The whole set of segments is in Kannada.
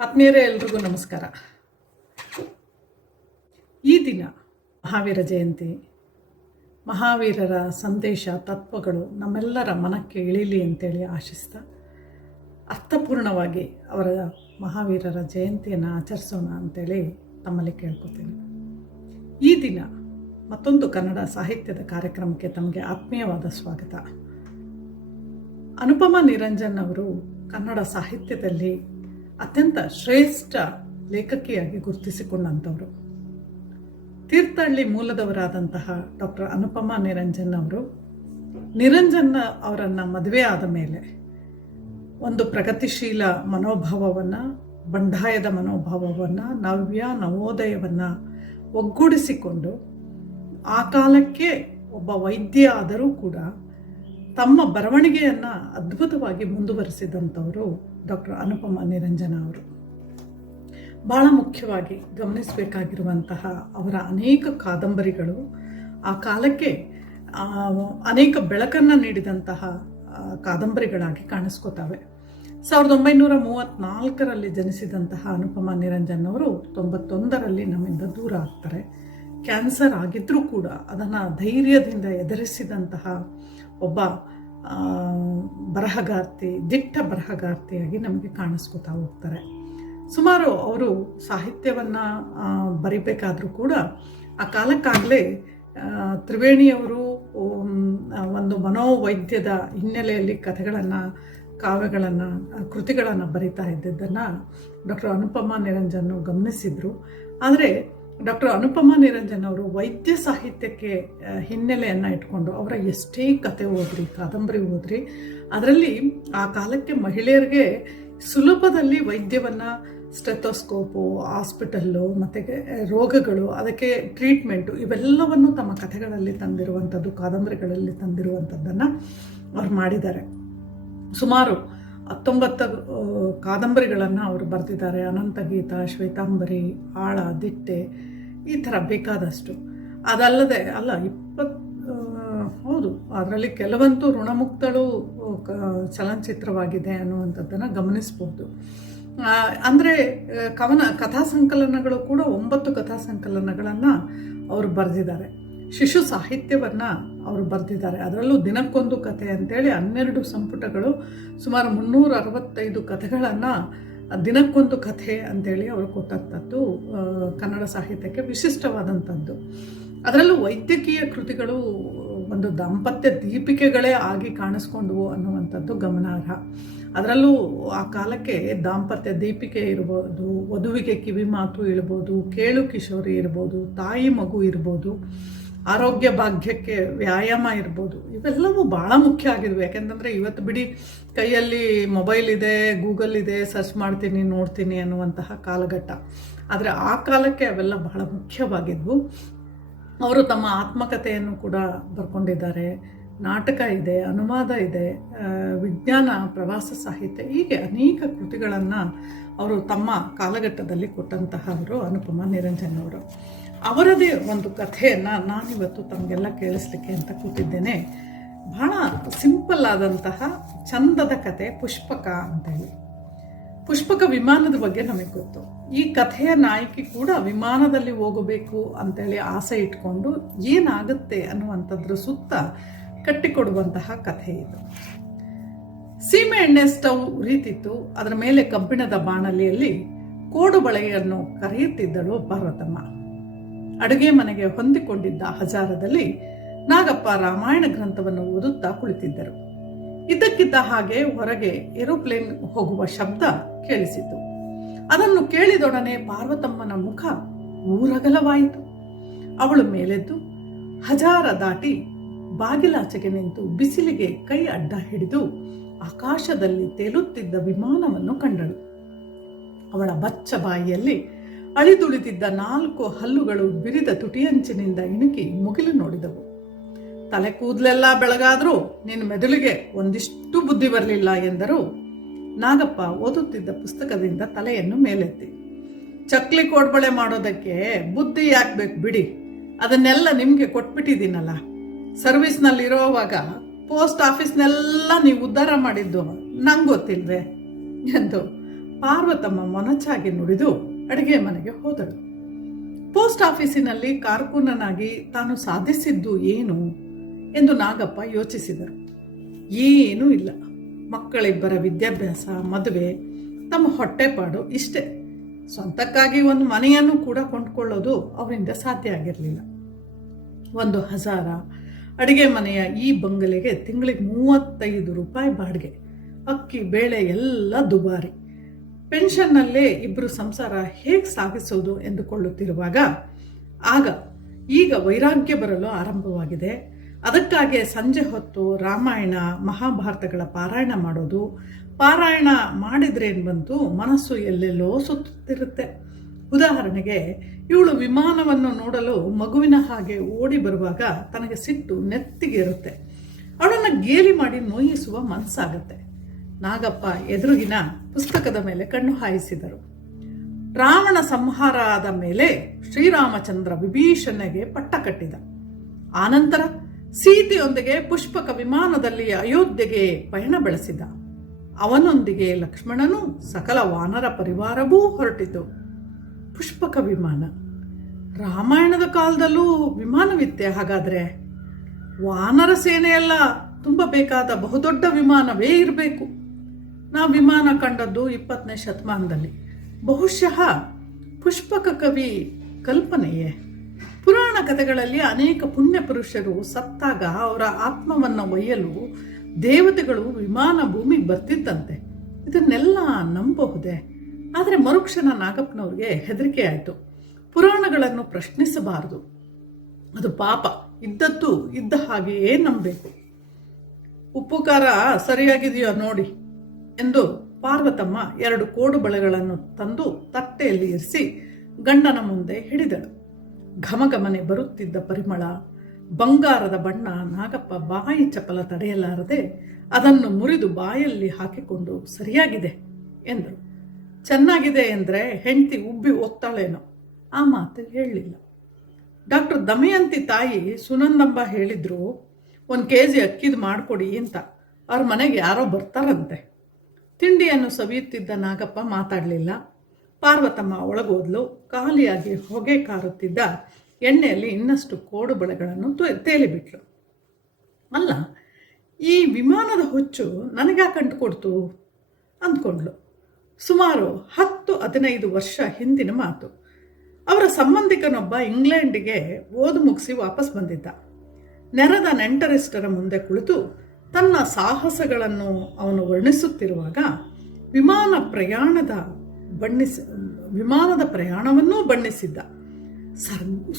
ಆತ್ಮೀಯರೇ, ಎಲ್ರಿಗೂ ನಮಸ್ಕಾರ. ಈ ದಿನ ಮಹಾವೀರ ಜಯಂತಿ. ಮಹಾವೀರರ ಸಂದೇಶ, ತತ್ವಗಳು ನಮ್ಮೆಲ್ಲರ ಮನಕ್ಕೆ ಇಳೀಲಿ ಅಂತೇಳಿ ಆಶಿಸ್ತಾ ಅರ್ಥಪೂರ್ಣವಾಗಿ ಅವರ ಮಹಾವೀರರ ಜಯಂತಿಯನ್ನು ಆಚರಿಸೋಣ ಅಂತೇಳಿ ತಮ್ಮಲ್ಲಿ ಕೇಳ್ಕೊತೀನಿ. ಈ ದಿನ ಮತ್ತೊಂದು ಕನ್ನಡ ಸಾಹಿತ್ಯದ ಕಾರ್ಯಕ್ರಮಕ್ಕೆ ತಮಗೆ ಆತ್ಮೀಯವಾದ ಸ್ವಾಗತ. ಅನುಪಮಾ ನಿರಂಜನ್ ಅವರು ಕನ್ನಡ ಸಾಹಿತ್ಯದಲ್ಲಿ ಅತ್ಯಂತ ಶ್ರೇಷ್ಠ ಲೇಖಕಿಯಾಗಿ ಗುರುತಿಸಿಕೊಂಡಂಥವರು. ತೀರ್ಥಹಳ್ಳಿ ಮೂಲದವರಾದಂತಹ ಡಾಕ್ಟರ್ ಅನುಪಮಾ ನಿರಂಜನ್ ಅವರು ನಿರಂಜನ್ ಅವರನ್ನು ಮದುವೆ ಆದ ಮೇಲೆ ಒಂದು ಪ್ರಗತಿಶೀಲ ಮನೋಭಾವವನ್ನು, ಬಂಡಾಯದ ಮನೋಭಾವವನ್ನು, ನವೋದಯವನ್ನು ಒಗ್ಗೂಡಿಸಿಕೊಂಡು ಆ ಕಾಲಕ್ಕೆ ಒಬ್ಬ ವೈದ್ಯ ಆದರೂ ಕೂಡ ತಮ್ಮ ಬರವಣಿಗೆಯನ್ನು ಅದ್ಭುತವಾಗಿ ಮುಂದುವರಿಸಿದಂಥವರು ಡಾಕ್ಟರ್ ಅನುಪಮಾ ನಿರಂಜನ ಅವರು. ಬಹಳ ಮುಖ್ಯವಾಗಿ ಗಮನಿಸಬೇಕಾಗಿರುವಂತಹ ಅವರ ಅನೇಕ ಕಾದಂಬರಿಗಳು ಆ ಕಾಲಕ್ಕೆ ಅನೇಕ ಬೆಳಕನ್ನು ನೀಡಿದಂತಹ ಕಾದಂಬರಿಗಳಾಗಿ ಕಾಣಿಸ್ಕೋತವೆ. 1934ರಲ್ಲಿ ಜನಿಸಿದಂತಹ ಅನುಪಮಾ ನಿರಂಜನ್ ಅವರು 91ರಲ್ಲಿ ನಮ್ಮಿಂದ ದೂರ ಆಗ್ತಾರೆ. ಕ್ಯಾನ್ಸರ್ ಆಗಿದ್ದರೂ ಕೂಡ ಅದನ್ನು ಧೈರ್ಯದಿಂದ ಎದುರಿಸಿದಂತಹ ಒಬ್ಬ ಬರಹಗಾರ್ತಿ, ದಿಟ್ಟ ಬರಹಗಾರ್ತಿಯಾಗಿ ನಮಗೆ ಕಾಣಿಸ್ಕೊತಾ ಹೋಗ್ತಾರೆ. ಸುಮಾರು ಅವರು ಸಾಹಿತ್ಯವನ್ನು ಬರಿಬೇಕಾದರೂ ಕೂಡ ಆ ಕಾಲಕ್ಕಾಗಲೇ ತ್ರಿವೇಣಿಯವರು ಒಂದು ಮನೋವೈದ್ಯದ ಹಿನ್ನೆಲೆಯಲ್ಲಿ ಕಥೆಗಳನ್ನು, ಕಾವ್ಯಗಳನ್ನು, ಕೃತಿಗಳನ್ನು ಬರಿತಾ ಇದ್ದಿದ್ದನ್ನು ಡಾಕ್ಟರ್ ಅನುಪಮಾ ನಿರಂಜನ್ ಗಮನಿಸಿದರು. ಆದರೆ ಡಾಕ್ಟರ್ ಅನುಪಮಾ ನಿರಂಜನ್ ಅವರು ವೈದ್ಯ ಸಾಹಿತ್ಯಕ್ಕೆ ಹಿನ್ನೆಲೆಯನ್ನು ಇಟ್ಕೊಂಡು ಅವರ ಎಷ್ಟೇ ಕತೆ ಓದ್ರಿ, ಕಾದಂಬರಿ ಓದ್ರಿ, ಅದರಲ್ಲಿ ಆ ಕಾಲಕ್ಕೆ ಮಹಿಳೆಯರಿಗೆ ಸುಲಭದಲ್ಲಿ ವೈದ್ಯವನ್ನು, ಸ್ಟೆಥೋಸ್ಕೋಪು, ಹಾಸ್ಪಿಟಲ್ಲು ಮತ್ತು ರೋಗಗಳು, ಅದಕ್ಕೆ ಟ್ರೀಟ್ಮೆಂಟು, ಇವೆಲ್ಲವನ್ನು ತಮ್ಮ ಕಥೆಗಳಲ್ಲಿ ತಂದಿರುವಂಥದ್ದು, ಕಾದಂಬರಿಗಳಲ್ಲಿ ತಂದಿರುವಂಥದ್ದನ್ನು ಅವ್ರು ಮಾಡಿದ್ದಾರೆ. ಸುಮಾರು 19 ಕಾದಂಬರಿಗಳನ್ನು ಅವರು ಬರೆದಿದ್ದಾರೆ. ಅನಂತಗೀತ, ಶ್ವೇತಾಂಬರಿ, ಆಳ, ದಿಟ್ಟೆ, ಈ ಥರ ಬೇಕಾದಷ್ಟು. ಅದಲ್ಲದೆ 20 ಅದರಲ್ಲಿ ಕೆಲವಂತೂ ಋಣಮುಕ್ತಳು ಚಲನಚಿತ್ರವಾಗಿದೆ ಅನ್ನುವಂಥದ್ದನ್ನು ಗಮನಿಸ್ಬೋದು. ಅಂದರೆ ಕಥಾ ಸಂಕಲನಗಳು ಕೂಡ 9 ಕಥಾ ಸಂಕಲನಗಳನ್ನು ಅವರು ಬರೆದಿದ್ದಾರೆ. ಶಿಶು ಸಾಹಿತ್ಯವನ್ನು ಅವರು ಬರೆದಿದ್ದಾರೆ. ಅದರಲ್ಲೂ ದಿನಕ್ಕೊಂದು ಕಥೆ ಅಂತೇಳಿ 12 ಸಂಪುಟಗಳು, ಸುಮಾರು 365 ಕಥೆಗಳನ್ನು ದಿನಕ್ಕೊಂದು ಕಥೆ ಅಂತೇಳಿ ಅವರು ಕೊಟ್ಟಂಥದ್ದು ಕನ್ನಡ ಸಾಹಿತ್ಯಕ್ಕೆ ವಿಶಿಷ್ಟವಾದಂಥದ್ದು. ಅದರಲ್ಲೂ ವೈದ್ಯಕೀಯ ಕೃತಿಗಳು ಒಂದು ದಾಂಪತ್ಯ ದೀಪಿಕೆಗಳೇ ಆಗಿ ಕಾಣಿಸ್ಕೊಂಡವು ಅನ್ನುವಂಥದ್ದು ಗಮನಾರ್ಹ. ಅದರಲ್ಲೂ ಆ ಕಾಲಕ್ಕೆ ದಾಂಪತ್ಯ ದೀಪಿಕೆ ಇರ್ಬೋದು, ವಧುವಿಗೆ ಕಿವಿ ಮಾತು ಇರ್ಬೋದು, ಕೇಳು ಕಿಶೋರಿ ಇರ್ಬೋದು, ತಾಯಿ ಮಗು ಇರ್ಬೋದು, ಆರೋಗ್ಯ ಭಾಗ್ಯಕ್ಕೆ ವ್ಯಾಯಾಮ ಇರ್ಬೋದು, ಇವೆಲ್ಲವೂ ಭಾಳ ಮುಖ್ಯ ಆಗಿದ್ವು. ಯಾಕೆಂತಂದರೆ ಇವತ್ತು ಬಿಡಿ ಕೈಯಲ್ಲಿ ಮೊಬೈಲ್ ಇದೆ, ಗೂಗಲ್ ಇದೆ, ಸರ್ಚ್ ಮಾಡ್ತೀನಿ, ನೋಡ್ತೀನಿ ಅನ್ನುವಂತಹ ಕಾಲಘಟ್ಟ. ಆದರೆ ಆ ಕಾಲಕ್ಕೆ ಅವೆಲ್ಲ ಬಹಳ ಮುಖ್ಯವಾಗಿದ್ವು. ಅವರು ತಮ್ಮ ಆತ್ಮಕಥೆಯನ್ನು ಕೂಡ ಬರ್ಕೊಂಡಿದ್ದಾರೆ. ನಾಟಕ ಇದೆ, ಅನುವಾದ ಇದೆ, ವಿಜ್ಞಾನ, ಪ್ರವಾಸ ಸಾಹಿತ್ಯ, ಹೀಗೆ ಅನೇಕ ಕೃತಿಗಳನ್ನು ಅವರು ತಮ್ಮ ಕಾಲಘಟ್ಟದಲ್ಲಿ ಕೊಟ್ಟಂತಹವರು ಅನುಪಮಾ ನಿರಂಜನ್ ಅವರು. ಅವರದೇ ಒಂದು ಕಥೆಯನ್ನು ನಾನಿವತ್ತು ತಮಗೆಲ್ಲ ಕೇಳಿಸ್ಲಿಕ್ಕೆ ಅಂತ ಕೂತಿದ್ದೇನೆ. ಬಹಳ ಸಿಂಪಲ್ ಆದಂತಹ ಚಂದದ ಕತೆ, ಪುಷ್ಪಕ ಅಂತೇಳಿ. ಪುಷ್ಪಕ ವಿಮಾನದ ಬಗ್ಗೆ ನಮಗೆ ಗೊತ್ತು. ಈ ಕಥೆಯ ನಾಯಕಿ ಕೂಡ ವಿಮಾನದಲ್ಲಿ ಹೋಗಬೇಕು ಅಂತೇಳಿ ಆಸೆ ಇಟ್ಕೊಂಡು ಏನಾಗುತ್ತೆ ಅನ್ನುವಂಥದ್ರ ಸುತ್ತ ಕಟ್ಟಿಕೊಡುವಂತಹ ಕಥೆ ಇದು. ಸೀಮೆ ಎಣ್ಣೆ ಸ್ಟವ್ ಉರಿತಿತ್ತು. ಅದರ ಮೇಲೆ ಕಬ್ಬಿಣದ ಬಾಣಲಿಯಲ್ಲಿ ಕೋಡು ಬಳೆಯನ್ನು ಕರೆಯುತ್ತಿದ್ದಳು ಪಾರ್ವತಮ್ಮ. ಅಡುಗೆ ಮನೆಗೆ ಹೊಂದಿಕೊಂಡಿದ್ದ ಹಜಾರದಲ್ಲಿ ನಾಗಪ್ಪ ರಾಮಾಯಣ ಗ್ರಂಥವನ್ನು ಓದುತ್ತಾ ಕುಳಿತಿದ್ದರು. ಇದ್ದಕ್ಕಿದ್ದ ಹಾಗೆ ಹೊರಗೆ ಏರೋಪ್ಲೇನ್ ಹೋಗುವ ಶಬ್ದ ಕೇಳಿಸಿತು. ಅದನ್ನು ಕೇಳಿದೊಡನೆ ಪಾರ್ವತಮ್ಮನ ಮುಖ ಊರಗಲವಾಯಿತು. ಅವಳು ಮೇಲೆದ್ದು ಹಜಾರ ದಾಟಿ ಬಾಗಿಲಾಚೆಗೆ ನಿಂತು ಬಿಸಿಲಿಗೆ ಕೈ ಅಡ್ಡ ಹಿಡಿದು ಆಕಾಶದಲ್ಲಿ ತೇಲುತ್ತಿದ್ದ ವಿಮಾನವನ್ನು ಕಂಡಳು. ಅವಳ ಬಚ್ಚ ಬಾಯಿಯಲ್ಲಿ ಅಳಿದುಳಿದಿದ್ದ 4 ಹಲ್ಲುಗಳು ಬಿರಿದ ತುಟಿಯಂಚಿನಿಂದ ಇಣುಕಿ ಮುಗಿಲು ನೋಡಿದವು. ತಲೆ ಕೂದಲೆಲ್ಲ ಬೆಳಗಾದರೂ ನಿನ್ನ ಮೆದುಳಿಗೆ ಒಂದಿಷ್ಟು ಬುದ್ಧಿ ಬರಲಿಲ್ಲ ಎಂದರು. ನಾಗಪ್ಪ ಓದುತ್ತಿದ್ದ ಪುಸ್ತಕದಿಂದ ತಲೆಯನ್ನು ಮೇಲೆತ್ತಿ, ಚಕ್ಲಿ ಕೋಡ್ಬಳೆ ಮಾಡೋದಕ್ಕೆ ಬುದ್ಧಿ ಯಾಕೆ ಬೇಕು ಬಿಡಿ, ಅದನ್ನೆಲ್ಲ ನಿಮಗೆ ಕೊಟ್ಬಿಟ್ಟಿದ್ದೀನಲ್ಲ. ಸರ್ವಿಸ್ನಲ್ಲಿರೋವಾಗ ಪೋಸ್ಟ್ ಆಫೀಸ್ನೆಲ್ಲ ನೀವು ಉದ್ಧಾರ ಮಾಡಿದ್ದು ನಂಗೆ ಗೊತ್ತಿಲ್ವೇ ಎಂದು ಪಾರ್ವತಮ್ಮ ಮೊನಚಾಗಿ ನುಡಿದು ಅಡುಗೆ ಮನೆಗೆ ಹೋದಳು. ಪೋಸ್ಟ್ ಆಫೀಸಿನಲ್ಲಿ ಕಾರ್ಕೂನನಾಗಿ ತಾನು ಸಾಧಿಸಿದ್ದು ಏನು ಎಂದು ನಾಗಪ್ಪ ಯೋಚಿಸಿದರು. ಏನೂ ಇಲ್ಲ. ಮಕ್ಕಳಿಬ್ಬರ ವಿದ್ಯಾಭ್ಯಾಸ, ಮದುವೆ, ತಮ್ಮ ಹೊಟ್ಟೆಪಾಡು ಇಷ್ಟೇ. ಸ್ವಂತಕ್ಕಾಗಿ ಒಂದು ಮನೆಯನ್ನು ಕೂಡ ಕೊಂಡ್ಕೊಳ್ಳೋದು ಅವರಿಂದ ಸಾಧ್ಯ ಆಗಿರಲಿಲ್ಲ. 1,000 ಅಡುಗೆ ಮನೆಯ ಈ ಬಂಗಲೆಗೆ ತಿಂಗಳಿಗೆ 35 ರೂಪಾಯಿ ಬಾಡಿಗೆ. ಅಕ್ಕಿ ಬೇಳೆ ಎಲ್ಲ ದುಬಾರಿ. ಪೆನ್ಷನ್ನಲ್ಲೇ ಇಬ್ಬರು ಸಂಸಾರ ಹೇಗೆ ಸಾಗಿಸೋದು ಎಂದುಕೊಳ್ಳುತ್ತಿರುವಾಗ ಈಗ ವೈರಾಗ್ಯ ಬರಲು ಆರಂಭವಾಗಿದೆ. ಅದಕ್ಕಾಗಿ ಸಂಜೆ ಹೊತ್ತು ರಾಮಾಯಣ ಮಹಾಭಾರತಗಳ ಪಾರಾಯಣ ಮಾಡೋದು. ಪಾರಾಯಣ ಮಾಡಿದ್ರೇನು ಬಂತು, ಮನಸ್ಸು ಎಲ್ಲೆಲ್ಲೋ ಸುತ್ತುತ್ತಿರುತ್ತೆ. ಉದಾಹರಣೆಗೆ, ಇವಳು ವಿಮಾನವನ್ನು ನೋಡಲು ಮಗುವಿನ ಹಾಗೆ ಓಡಿ ಬರುವಾಗ ತನಗೆ ಸಿಟ್ಟು ನೆತ್ತಿಗೆ ಇರುತ್ತೆ. ಅವಳನ್ನು ಗೇಲಿ ಮಾಡಿ ನೋಯಿಸುವ ಮನಸ್ಸಾಗತ್ತೆ. ನಾಗಪ್ಪ ಎದುರುಗಿನ ಪುಸ್ತಕದ ಮೇಲೆ ಕಣ್ಣು ಹಾಯಿಸಿದರು. ರಾವಣ ಸಂಹಾರ ಆದ ಮೇಲೆ ಶ್ರೀರಾಮಚಂದ್ರ ವಿಭೀಷಣಗೆ ಪಟ್ಟ ಕಟ್ಟಿದ. ಆನಂತರ ಸೀತೆಯೊಂದಿಗೆ ಪುಷ್ಪಕ ವಿಮಾನದಲ್ಲಿ ಅಯೋಧ್ಯೆಗೆ ಪಯಣ ಬೆಳೆಸಿದ. ಅವನೊಂದಿಗೆ ಲಕ್ಷ್ಮಣನು ಸಕಲ ವಾನರ ಪರಿವಾರವೂ ಹೊರಟಿತು. ಪುಷ್ಪಕ ವಿಮಾನ ರಾಮಾಯಣದ ಕಾಲದಲ್ಲೂ ವಿಮಾನವಿತ್ತೆ. ಹಾಗಾದರೆ ವಾನರ ಸೇನೆಯೆಲ್ಲ ತುಂಬ ಬೇಕಾದ ಬಹುದೊಡ್ಡ ವಿಮಾನವೇ ಇರಬೇಕು. ನಾವು ವಿಮಾನ ಕಂಡದ್ದು 20ನೇ ಶತಮಾನದಲ್ಲಿ. ಬಹುಶಃ ಪುಷ್ಪಕ ಕವಿ ಕಲ್ಪನೆಯೇ. ಪುರಾಣ ಕಥೆಗಳಲ್ಲಿ ಅನೇಕ ಪುಣ್ಯ ಪುರುಷರು ಸತ್ತಾಗ ಅವರ ಆತ್ಮವನ್ನು ಒಯ್ಯಲು ದೇವತೆಗಳು ವಿಮಾನ ಭೂಮಿಗೆ ಬರ್ತಿದ್ದಂತೆ. ಇದನ್ನೆಲ್ಲ ನಂಬಬಹುದೇ? ಆದರೆ ಮರುಕ್ಷಣ ನಾಗಪ್ಪನವ್ರಿಗೆ ಹೆದರಿಕೆ ಆಯಿತು. ಪುರಾಣಗಳನ್ನು ಪ್ರಶ್ನಿಸಬಾರದು, ಅದು ಪಾಪ. ಇದ್ದದ್ದು ಇದ್ದ ಹಾಗೆಯೇ ನಂಬಬೇಕು. ಉಪ್ಪು ಖಾರ ಸರಿಯಾಗಿದೆಯೋ ನೋಡಿ ಎಂದು ಪಾರ್ವತಮ್ಮ 2 ಕೋಡು ಬಳೆಗಳನ್ನು ತಂದು ತಟ್ಟೆಯಲ್ಲಿ ಇರಿಸಿ ಗಂಡನ ಮುಂದೆ ಹಿಡಿದಳು. ಘಮಘಮನೆ ಬರುತ್ತಿದ್ದ ಪರಿಮಳ, ಬಂಗಾರದ ಬಣ್ಣ. ನಾಗಪ್ಪ ಬಾಯಿ ಚಪಲ ತಡೆಯಲಾರದೆ ಅದನ್ನು ಮುರಿದು ಬಾಯಲ್ಲಿ ಹಾಕಿಕೊಂಡು ಸರಿಯಾಗಿದೆ ಎಂದರು. ಚೆನ್ನಾಗಿದೆ ಎಂದರೆ ಹೆಂಡತಿ ಉಬ್ಬಿ ಹೋಗ್ತಾಳೇನೋ. ಆ ಮಾತು ಹೇಳಲಿಲ್ಲ. ಡಾಕ್ಟರ್ ದಮಯಂತಿ ತಾಯಿ ಸುನಂದಮ್ಮ ಹೇಳಿದ್ರು, 1 kg ಅಕ್ಕಿದು ಮಾಡಿಕೊಡಿ ಅಂತ. ಅವ್ರ ಮನೆಗೆ ಯಾರೋ ಬರ್ತಾರಂತೆ. ತಿಂಡಿಯನ್ನು ಸವಿಯುತ್ತಿದ್ದ ನಾಗಪ್ಪ ಮಾತಾಡಲಿಲ್ಲ. ಪಾರ್ವತಮ್ಮ ಒಳಗೋದ್ಲು. ಖಾಲಿಯಾಗಿ ಹೊಗೆ ಕಾರುತ್ತಿದ್ದ ಎಣ್ಣೆಯಲ್ಲಿ ಇನ್ನಷ್ಟು ಕೋಡು ಬಳೆಗಳನ್ನು ತೇಲಿಬಿಟ್ಲು. ಅಲ್ಲ, ಈ ವಿಮಾನದ ಹುಚ್ಚು ನನಗ್ಯಾಕೆ ಅಂಟುಕೊಡ್ತು ಅಂದ್ಕೊಂಡ್ಲು. ಸುಮಾರು 10-15 ವರ್ಷ ಹಿಂದಿನ ಮಾತು. ಅವರ ಸಂಬಂಧಿಕನೊಬ್ಬ ಇಂಗ್ಲೆಂಡಿಗೆ ಓದು ಮುಗಿಸಿ ವಾಪಸ್ ಬಂದಿದ್ದ. ನೆರೆದ ನೆಂಟರಿಷ್ಟರ ಮುಂದೆ ಕುಳಿತು ತನ್ನ ಸಾಹಸಗಳನ್ನು ಅವನು ವರ್ಣಿಸುತ್ತಿರುವಾಗ ವಿಮಾನದ ಪ್ರಯಾಣವನ್ನೂ ಬಣ್ಣಿಸಿದ್ದ.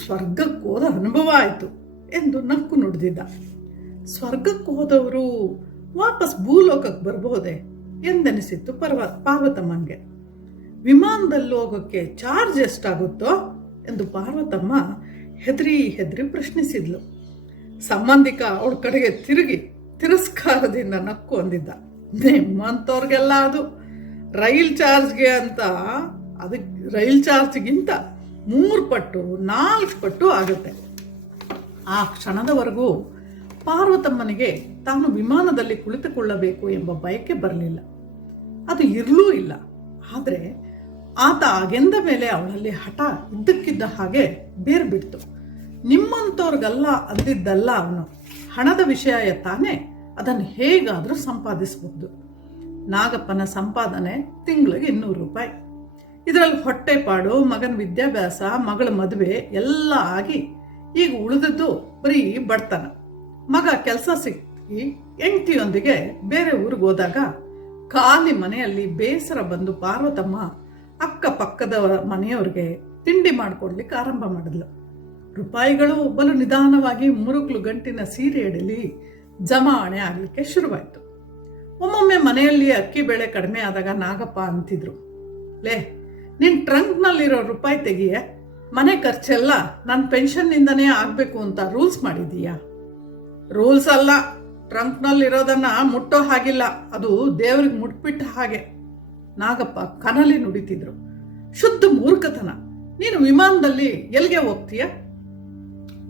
ಸ್ವರ್ಗಕ್ಕೆ ಹೋದ ಅನುಭವ ಆಯಿತು ಎಂದು ನಕ್ಕು ನುಡಿದಿದ್ದ. ಸ್ವರ್ಗಕ್ಕೆ ಹೋದವರು ವಾಪಸ್ ಭೂಲೋಕಕ್ಕೆ ಬರಬಹುದೇ ಎಂದೆನಿಸಿತ್ತು ಪಾರ್ವತಮ್ಮಂಗೆ. ವಿಮಾನದಲ್ಲಿ ಹೋಗೋಕ್ಕೆ ಚಾರ್ಜ್ ಎಷ್ಟಾಗುತ್ತೋ ಎಂದು ಪಾರ್ವತಮ್ಮ ಹೆದರಿ ಪ್ರಶ್ನಿಸಿದ್ಲು. ಸಂಬಂಧಿಕ ಅವಳ ಕಡೆಗೆ ತಿರಸ್ಕಾರದಿಂದ ನಕ್ಕು ಅಂದಿದ್ದ, ನಿಮ್ಮಂಥವ್ರಿಗೆಲ್ಲ ಅದು ರೈಲ್ ಚಾರ್ಜ್ಗಿಂತ 3 ಪಟ್ಟು 4 ಪಟ್ಟು ಆಗುತ್ತೆ. ಆ ಕ್ಷಣದವರೆಗೂ ಪಾರ್ವತಮ್ಮನಿಗೆ ತಾನು ವಿಮಾನದಲ್ಲಿ ಕುಳಿತುಕೊಳ್ಳಬೇಕು ಎಂಬ ಬಯಕೆ ಬರಲಿಲ್ಲ. ಅದು ಇರಲೂ ಇಲ್ಲ. ಆದರೆ ಆತ ಆಗೆಂದ ಮೇಲೆ ಅವಳಲ್ಲಿ ಹಠ ಇದ್ದಕ್ಕಿದ್ದ ಹಾಗೆ ಬೇರು ಬಿಡ್ತು. ನಿಮ್ಮಂಥವ್ರಿಗಲ್ಲ ಅಂದಿದ್ದಲ್ಲ ಅವನು. ಹಣದ ವಿಷಯ ತಾನೇ, ಅದನ್ನು ಹೇಗಾದರೂ ಸಂಪಾದಿಸಬಹುದು. ನಾಗಪ್ಪನ ಸಂಪಾದನೆ ತಿಂಗಳಿಗೆ 200 ರೂಪಾಯಿ. ಇದರಲ್ಲಿ ಹೊಟ್ಟೆಪಾಡು, ಮಗನ ವಿದ್ಯಾಭ್ಯಾಸ, ಮಗಳ ಮದುವೆ ಎಲ್ಲ ಆಗಿ ಈಗ ಉಳಿದದ್ದು ಬರೀ ಬಡತನ. ಮಗ ಕೆಲಸ ಸಿಕ್ಕಿ ಹೆಂಡತಿಯೊಂದಿಗೆ ಬೇರೆ ಊರಿಗೆ ಹೋದಾಗ ಖಾಲಿ ಮನೆಯಲ್ಲಿ ಬೇಸರ ಬಂದು ಪಾರ್ವತಮ್ಮ ಅಕ್ಕಪಕ್ಕದ ಮನೆಯವ್ರಿಗೆ ತಿಂಡಿ ಮಾಡಿಕೊಡ್ಲಿಕ್ಕೆ ಆರಂಭ ಮಾಡಿದ್ಲು. ರೂಪಾಯಿಗಳು ಬಲು ನಿಧಾನವಾಗಿ 3 ಗಂಟಿನ ಸೀರೆ ಎಡಲಿ ಜಮಾವಣೆ ಆಗಲಿಕ್ಕೆ ಶುರುವಾಯಿತು. ಒಮ್ಮೊಮ್ಮೆ ಮನೆಯಲ್ಲಿ ಅಕ್ಕಿ ಬೆಳೆ ಕಡಿಮೆ ಆದಾಗ ನಾಗಪ್ಪ ಅಂತಿದ್ರು, ಲೇ ನಿನ್ನ ಟ್ರಂಕ್ನಲ್ಲಿರೋ ರೂಪಾಯಿ ತೆಗಿಯ, ಮನೆ ಖರ್ಚೆಲ್ಲ ನನ್ನ ಪೆನ್ಷನ್ನಿಂದನೇ ಆಗಬೇಕು ಅಂತ ರೂಲ್ಸ್ ಮಾಡಿದೀಯಾ? ರೂಲ್ಸ್ ಅಲ್ಲ, ಟ್ರಂಕ್ನಲ್ಲಿರೋದನ್ನು ಮುಟ್ಟೋ ಹಾಗಿಲ್ಲ, ಅದು ದೇವ್ರಿಗೆ ಮುಟ್ಬಿಟ್ಟ ಹಾಗೆ. ನಾಗಪ್ಪ ಕನಲಿ ನುಡಿತಿದ್ರು. ಶುದ್ಧ ಮೂರ್ಖತನ. ನೀನು ವಿಮಾನದಲ್ಲಿ ಎಲ್ಲಿಗೆ ಹೋಗ್ತೀಯ?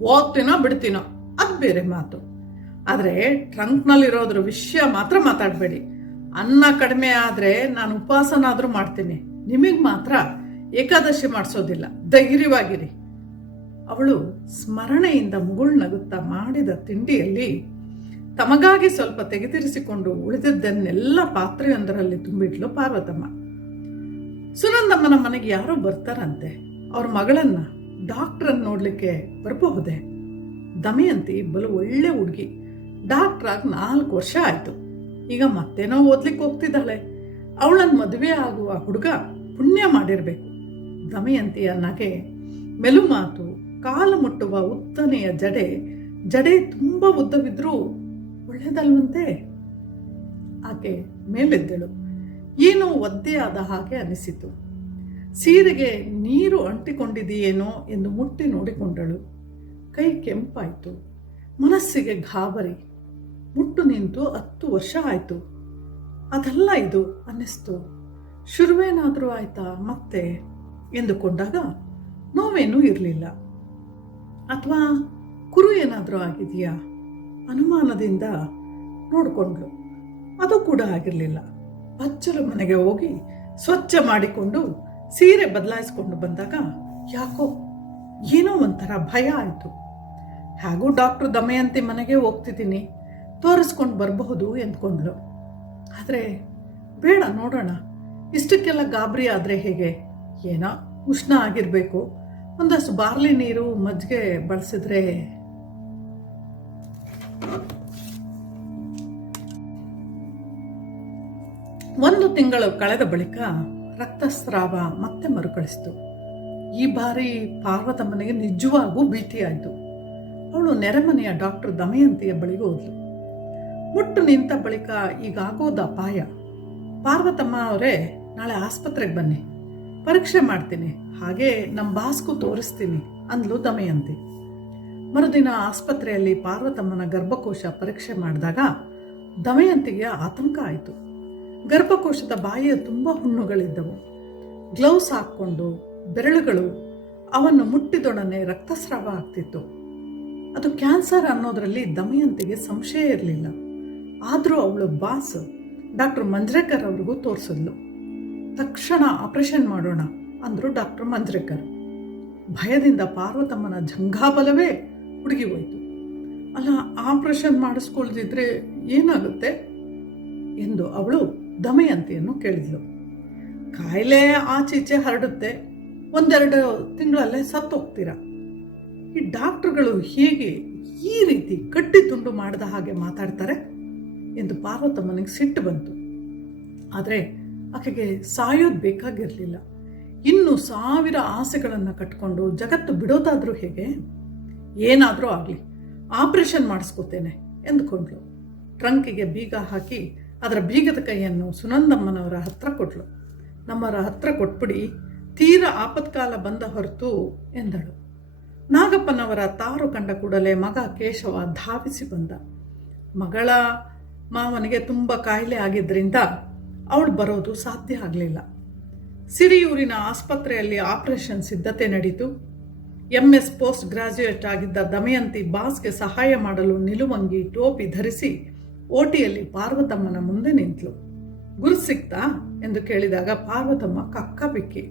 ಹೋಗ್ತೀನೋ ಬಿಡ್ತೀನೋ ಅದು ಬೇರೆ ಮಾತು. ಆದರೆ ಟ್ರಂಕ್ನಲ್ಲಿರೋದ್ರ ವಿಷಯ ಮಾತ್ರ ಮಾತಾಡಬೇಡಿ. ಅನ್ನ ಕಡಿಮೆ ಆದರೆ ನಾನು ಉಪವಾಸನಾದರೂ ಮಾಡ್ತೀನಿ, ನಿಮಗೆ ಮಾತ್ರ ಏಕಾದಶಿ ಮಾಡಿಸೋದಿಲ್ಲ, ಧೈರ್ಯವಾಗಿರಿ. ಅವಳು ಸ್ಮರಣೆಯಿಂದ ಮುಗುಳ್ನಗುತ್ತಾ ಮಾಡಿದ ತಿಂಡಿಯಲ್ಲಿ ತಮಗಾಗಿ ಸ್ವಲ್ಪ ತೆಗೆದಿರಿಸಿಕೊಂಡು ಉಳಿದದ್ದನ್ನೆಲ್ಲ ಪಾತ್ರೆಯೊಂದರಲ್ಲಿ ತುಂಬಿಟ್ಲು ಪಾರ್ವತಮ್ಮ. ಸುನಂದಮ್ಮನ ಮನೆಗೆ ಯಾರೋ ಬರ್ತಾರಂತೆ, ಅವ್ರ ಮಗಳನ್ನ ಡಾಕ್ಟ್ರನ್ನ ನೋಡ್ಲಿಕ್ಕೆ ಬರಬಹುದೇ? ದಮಯಂತಿ ಬಲು ಒಳ್ಳೆ ಹುಡುಗಿ, ಡಾಕ್ಟ್ರಾಗಿ 4 ವರ್ಷ ಆಯಿತು. ಈಗ ಮತ್ತೇನೋ ಓದ್ಲಿಕ್ಕೆ ಹೋಗ್ತಿದ್ದಾಳೆ. ಅವಳನ್ನು ಮದುವೆ ಆಗುವ ಹುಡುಗ ಪುಣ್ಯ ಮಾಡಿರಬೇಕು. ದಮಯಂತಿಯ ನಗೆ, ಮೆಲುಮಾತು, ಕಾಲು ಮುಟ್ಟುವ ಉದ್ದನೆಯ ಜಡೆ ತುಂಬ ಉದ್ದವಿದ್ರೂ ಒಳ್ಳೆಯದಲ್ವಂತೆ. ಆಕೆ ಮೇಲೆದ್ದಳು. ಏನೋ ಒದ್ದೆಯಾದ ಹಾಗೆ ಅನಿಸಿತು. ಸೀರೆಗೆ ನೀರು ಅಂಟಿಕೊಂಡಿದೆಯೇನೋ ಎಂದು ಮುಟ್ಟಿ ನೋಡಿಕೊಂಡಳು. ಕೈ ಕೆಂಪಾಯಿತು, ಮನಸ್ಸಿಗೆ ಗಾಬರಿ. ಮುಟ್ಟು ನಿಂತು 10 ವರ್ಷ ಆಯಿತು. ಅದಲ್ಲ ಇದು ಅನ್ನಿಸ್ತು. ಶುರುವೇನಾದರೂ ಆಯ್ತಾ ಮತ್ತೆ ಎಂದುಕೊಂಡಾಗ ನೋವೇನೂ ಇರಲಿಲ್ಲ. ಅಥವಾ ಕುರು ಏನಾದರೂ ಆಗಿದೆಯಾ? ಅನುಮಾನದಿಂದ ನೋಡಿಕೊಂಡ್ಳು. ಅದು ಕೂಡ ಆಗಿರಲಿಲ್ಲ. ಬಚ್ಚಲು ಮನೆಗೆ ಹೋಗಿ ಸ್ವಚ್ಛ ಮಾಡಿಕೊಂಡು ಸೀರೆ ಬದಲಾಯಿಸ್ಕೊಂಡು ಬಂದಾಗ ಯಾಕೋ ಏನೋ ಒಂಥರ ಭಯ ಆಯಿತು. ಹಾಗೂ ಡಾಕ್ಟ್ರು ದಮಯಂತಿ ಮನೆಗೆ ಹೋಗ್ತಿದ್ದೀನಿ, ತೋರಿಸ್ಕೊಂಡು ಬರಬಹುದು ಎಂದ್ಕೊಂಡ್ಳು. ಆದರೆ ಬೇಡ, ನೋಡೋಣ, ಇಷ್ಟಕ್ಕೆಲ್ಲ ಗಾಬರಿ ಆದರೆ ಹೇಗೆ? ಏನೋ ಉಷ್ಣ ಆಗಿರಬೇಕು, ಒಂದಷ್ಟು ಬಾರ್ಲಿ ನೀರು ಮಜ್ಜಿಗೆ ಬಳಸಿದ್ರೆ. 1 ತಿಂಗಳು ಕಳೆದ ಬಳಿಕ ರಕ್ತಸ್ರಾವ ಮತ್ತೆ ಮರುಕಳಿಸಿತು. ಈ ಬಾರಿ ಪಾರ್ವತಮ್ಮನಿಗೆ ನಿಜವಾಗೂ ಭೀತಿಯಾಯಿತು. ಅವಳು ನೆರೆಮನೆಯ ಡಾಕ್ಟರ್ ದಮಯಂತಿಯ ಬಳಿಗೆ ಹೋದ್ಲು. ಮುಟ್ಟು ನಿಂತ ಬಳಿಕ ಈಗಾಗೋದು ಅಪಾಯ. ಪಾರ್ವತಮ್ಮ ಅವರೇ, ನಾಳೆ ಆಸ್ಪತ್ರೆಗೆ ಬನ್ನಿ, ಪರೀಕ್ಷೆ ಮಾಡ್ತೀನಿ, ಹಾಗೆ ನಮ್ಮ ಬಾಸ್ಗೂ ತೋರಿಸ್ತೀನಿ ಅಂದ್ಲು ದಮಯಂತಿ. ಮರುದಿನ ಆಸ್ಪತ್ರೆಯಲ್ಲಿ ಪಾರ್ವತಮ್ಮನ ಗರ್ಭಕೋಶ ಪರೀಕ್ಷೆ ಮಾಡಿದಾಗ ದಮಯಂತಿಗೆ ಆತಂಕ ಆಯಿತು. ಗರ್ಭಕೋಶದ ಬಾಯಿಯ ತುಂಬ ಹುಣ್ಣುಗಳಿದ್ದವು. ಗ್ಲೌಸ್ ಹಾಕ್ಕೊಂಡು ಬೆರಳುಗಳು ಅವನ್ನು ಮುಟ್ಟಿದೊಡನೆ ರಕ್ತಸ್ರಾವ ಆಗ್ತಿತ್ತು. ಅದು ಕ್ಯಾನ್ಸರ್ ಅನ್ನೋದರಲ್ಲಿ ದಮಯಂತಿಗೆ ಸಂಶಯ ಇರಲಿಲ್ಲ. ಆದರೂ ಅವಳು ಬಾಸ್ ಡಾಕ್ಟರ್ ಮಂಜ್ರೇಕರ್ ಅವ್ರಿಗೂ ತೋರಿಸಿದ್ಲು. ತಕ್ಷಣ ಆಪರೇಷನ್ ಮಾಡೋಣ ಅಂದರು ಡಾಕ್ಟರ್ ಮಂಜ್ರೇಕರ್. ಭಯದಿಂದ ಪಾರ್ವತಮ್ಮನ ಜಂಘಾಬಲವೇ ಹುಡುಗಿ ಹೋಯಿತು. ಅಲ್ಲ, ಆಪರೇಷನ್ ಮಾಡಿಸ್ಕೊಳ್ದಿದ್ರೆ ಏನಾಗುತ್ತೆ ಎಂದು ಅವಳು ದಮಯಂತಿಯನ್ನು ಕೇಳಿದ್ಲು. ಕಾಯಿಲೆ ಆಚೀಚೆ ಹರಡುತ್ತೆ, 1-2 ತಿಂಗಳಲ್ಲೇ ಸತ್ತೋಗ್ತೀರ. ಈ ಡಾಕ್ಟರ್ಗಳು ಹೇಗೆ ಈ ರೀತಿ ಕಡ್ಡಿ ತುಂಡು ಮಾಡಿದ ಹಾಗೆ ಮಾತಾಡ್ತಾರೆ ಎಂದು ಪಾರ್ವತಮ್ಮನಿಗೆ ಸಿಟ್ಟು ಬಂತು. ಆದರೆ ಆಕೆಗೆ ಸಾಯೋದು ಬೇಕಾಗಿರಲಿಲ್ಲ. ಇನ್ನು 1000 ಆಸೆಗಳನ್ನು ಕಟ್ಕೊಂಡು ಜಗತ್ತು ಬಿಡೋದಾದರೂ ಹೇಗೆ? ಏನಾದರೂ ಆಗಲಿ, ಆಪರೇಷನ್ ಮಾಡಿಸ್ಕೋತೇನೆ ಎಂದುಕೊಂಡ್ಳು. ಟ್ರಂಕಿಗೆ ಬೀಗ ಹಾಕಿ ಅದರ ಬೀಗದ ಕೈಯನ್ನು ಸುನಂದಮ್ಮನವರ ಹತ್ರ ಕೊಟ್ಲು. ನಮ್ಮರ ಹತ್ರ ಕೊಟ್ಬಿಡಿ, ತೀರ ಆಪತ್ಕಾಲ ಬಂದ ಹೊರತು ಎಂದಳು. ನಾಗಪ್ಪನವರ ತಾರು ಕಂಡ ಕೂಡಲೇ ಮಗ ಕೇಶವ ಧಾವಿಸಿ ಬಂದ. ಮಗಳ ಮಾವನಿಗೆ ತುಂಬ ಕಾಯಿಲೆ ಆಗಿದ್ದರಿಂದ ಅವಳು ಬರೋದು ಸಾಧ್ಯ ಆಗಲಿಲ್ಲ. ಸಿರಿಯೂರಿನ ಆಸ್ಪತ್ರೆಯಲ್ಲಿ ಆಪರೇಷನ್ ಸಿದ್ಧತೆ ನಡೀತು. MS ಪೋಸ್ಟ್ ಗ್ರಾಜ್ಯುಯೇಟ್ ಆಗಿದ್ದ ದಮಯಂತಿ ಬಾಸ್ಗೆ ಸಹಾಯ ಮಾಡಲು ನಿಲುವಂಗಿ ಟೋಪಿ ಧರಿಸಿ ಓಟಿಯಲ್ಲಿ ಪಾರ್ವತಮ್ಮನ ಮುಂದೆ ನಿಂತಳು. ಗುರು ಸಿಕ್ತಾ ಎಂದು ಕೇಳಿದಾಗ ಪಾರ್ವತಮ್ಮ ಕಕ್ಕಬಿಕ್ಕಿ,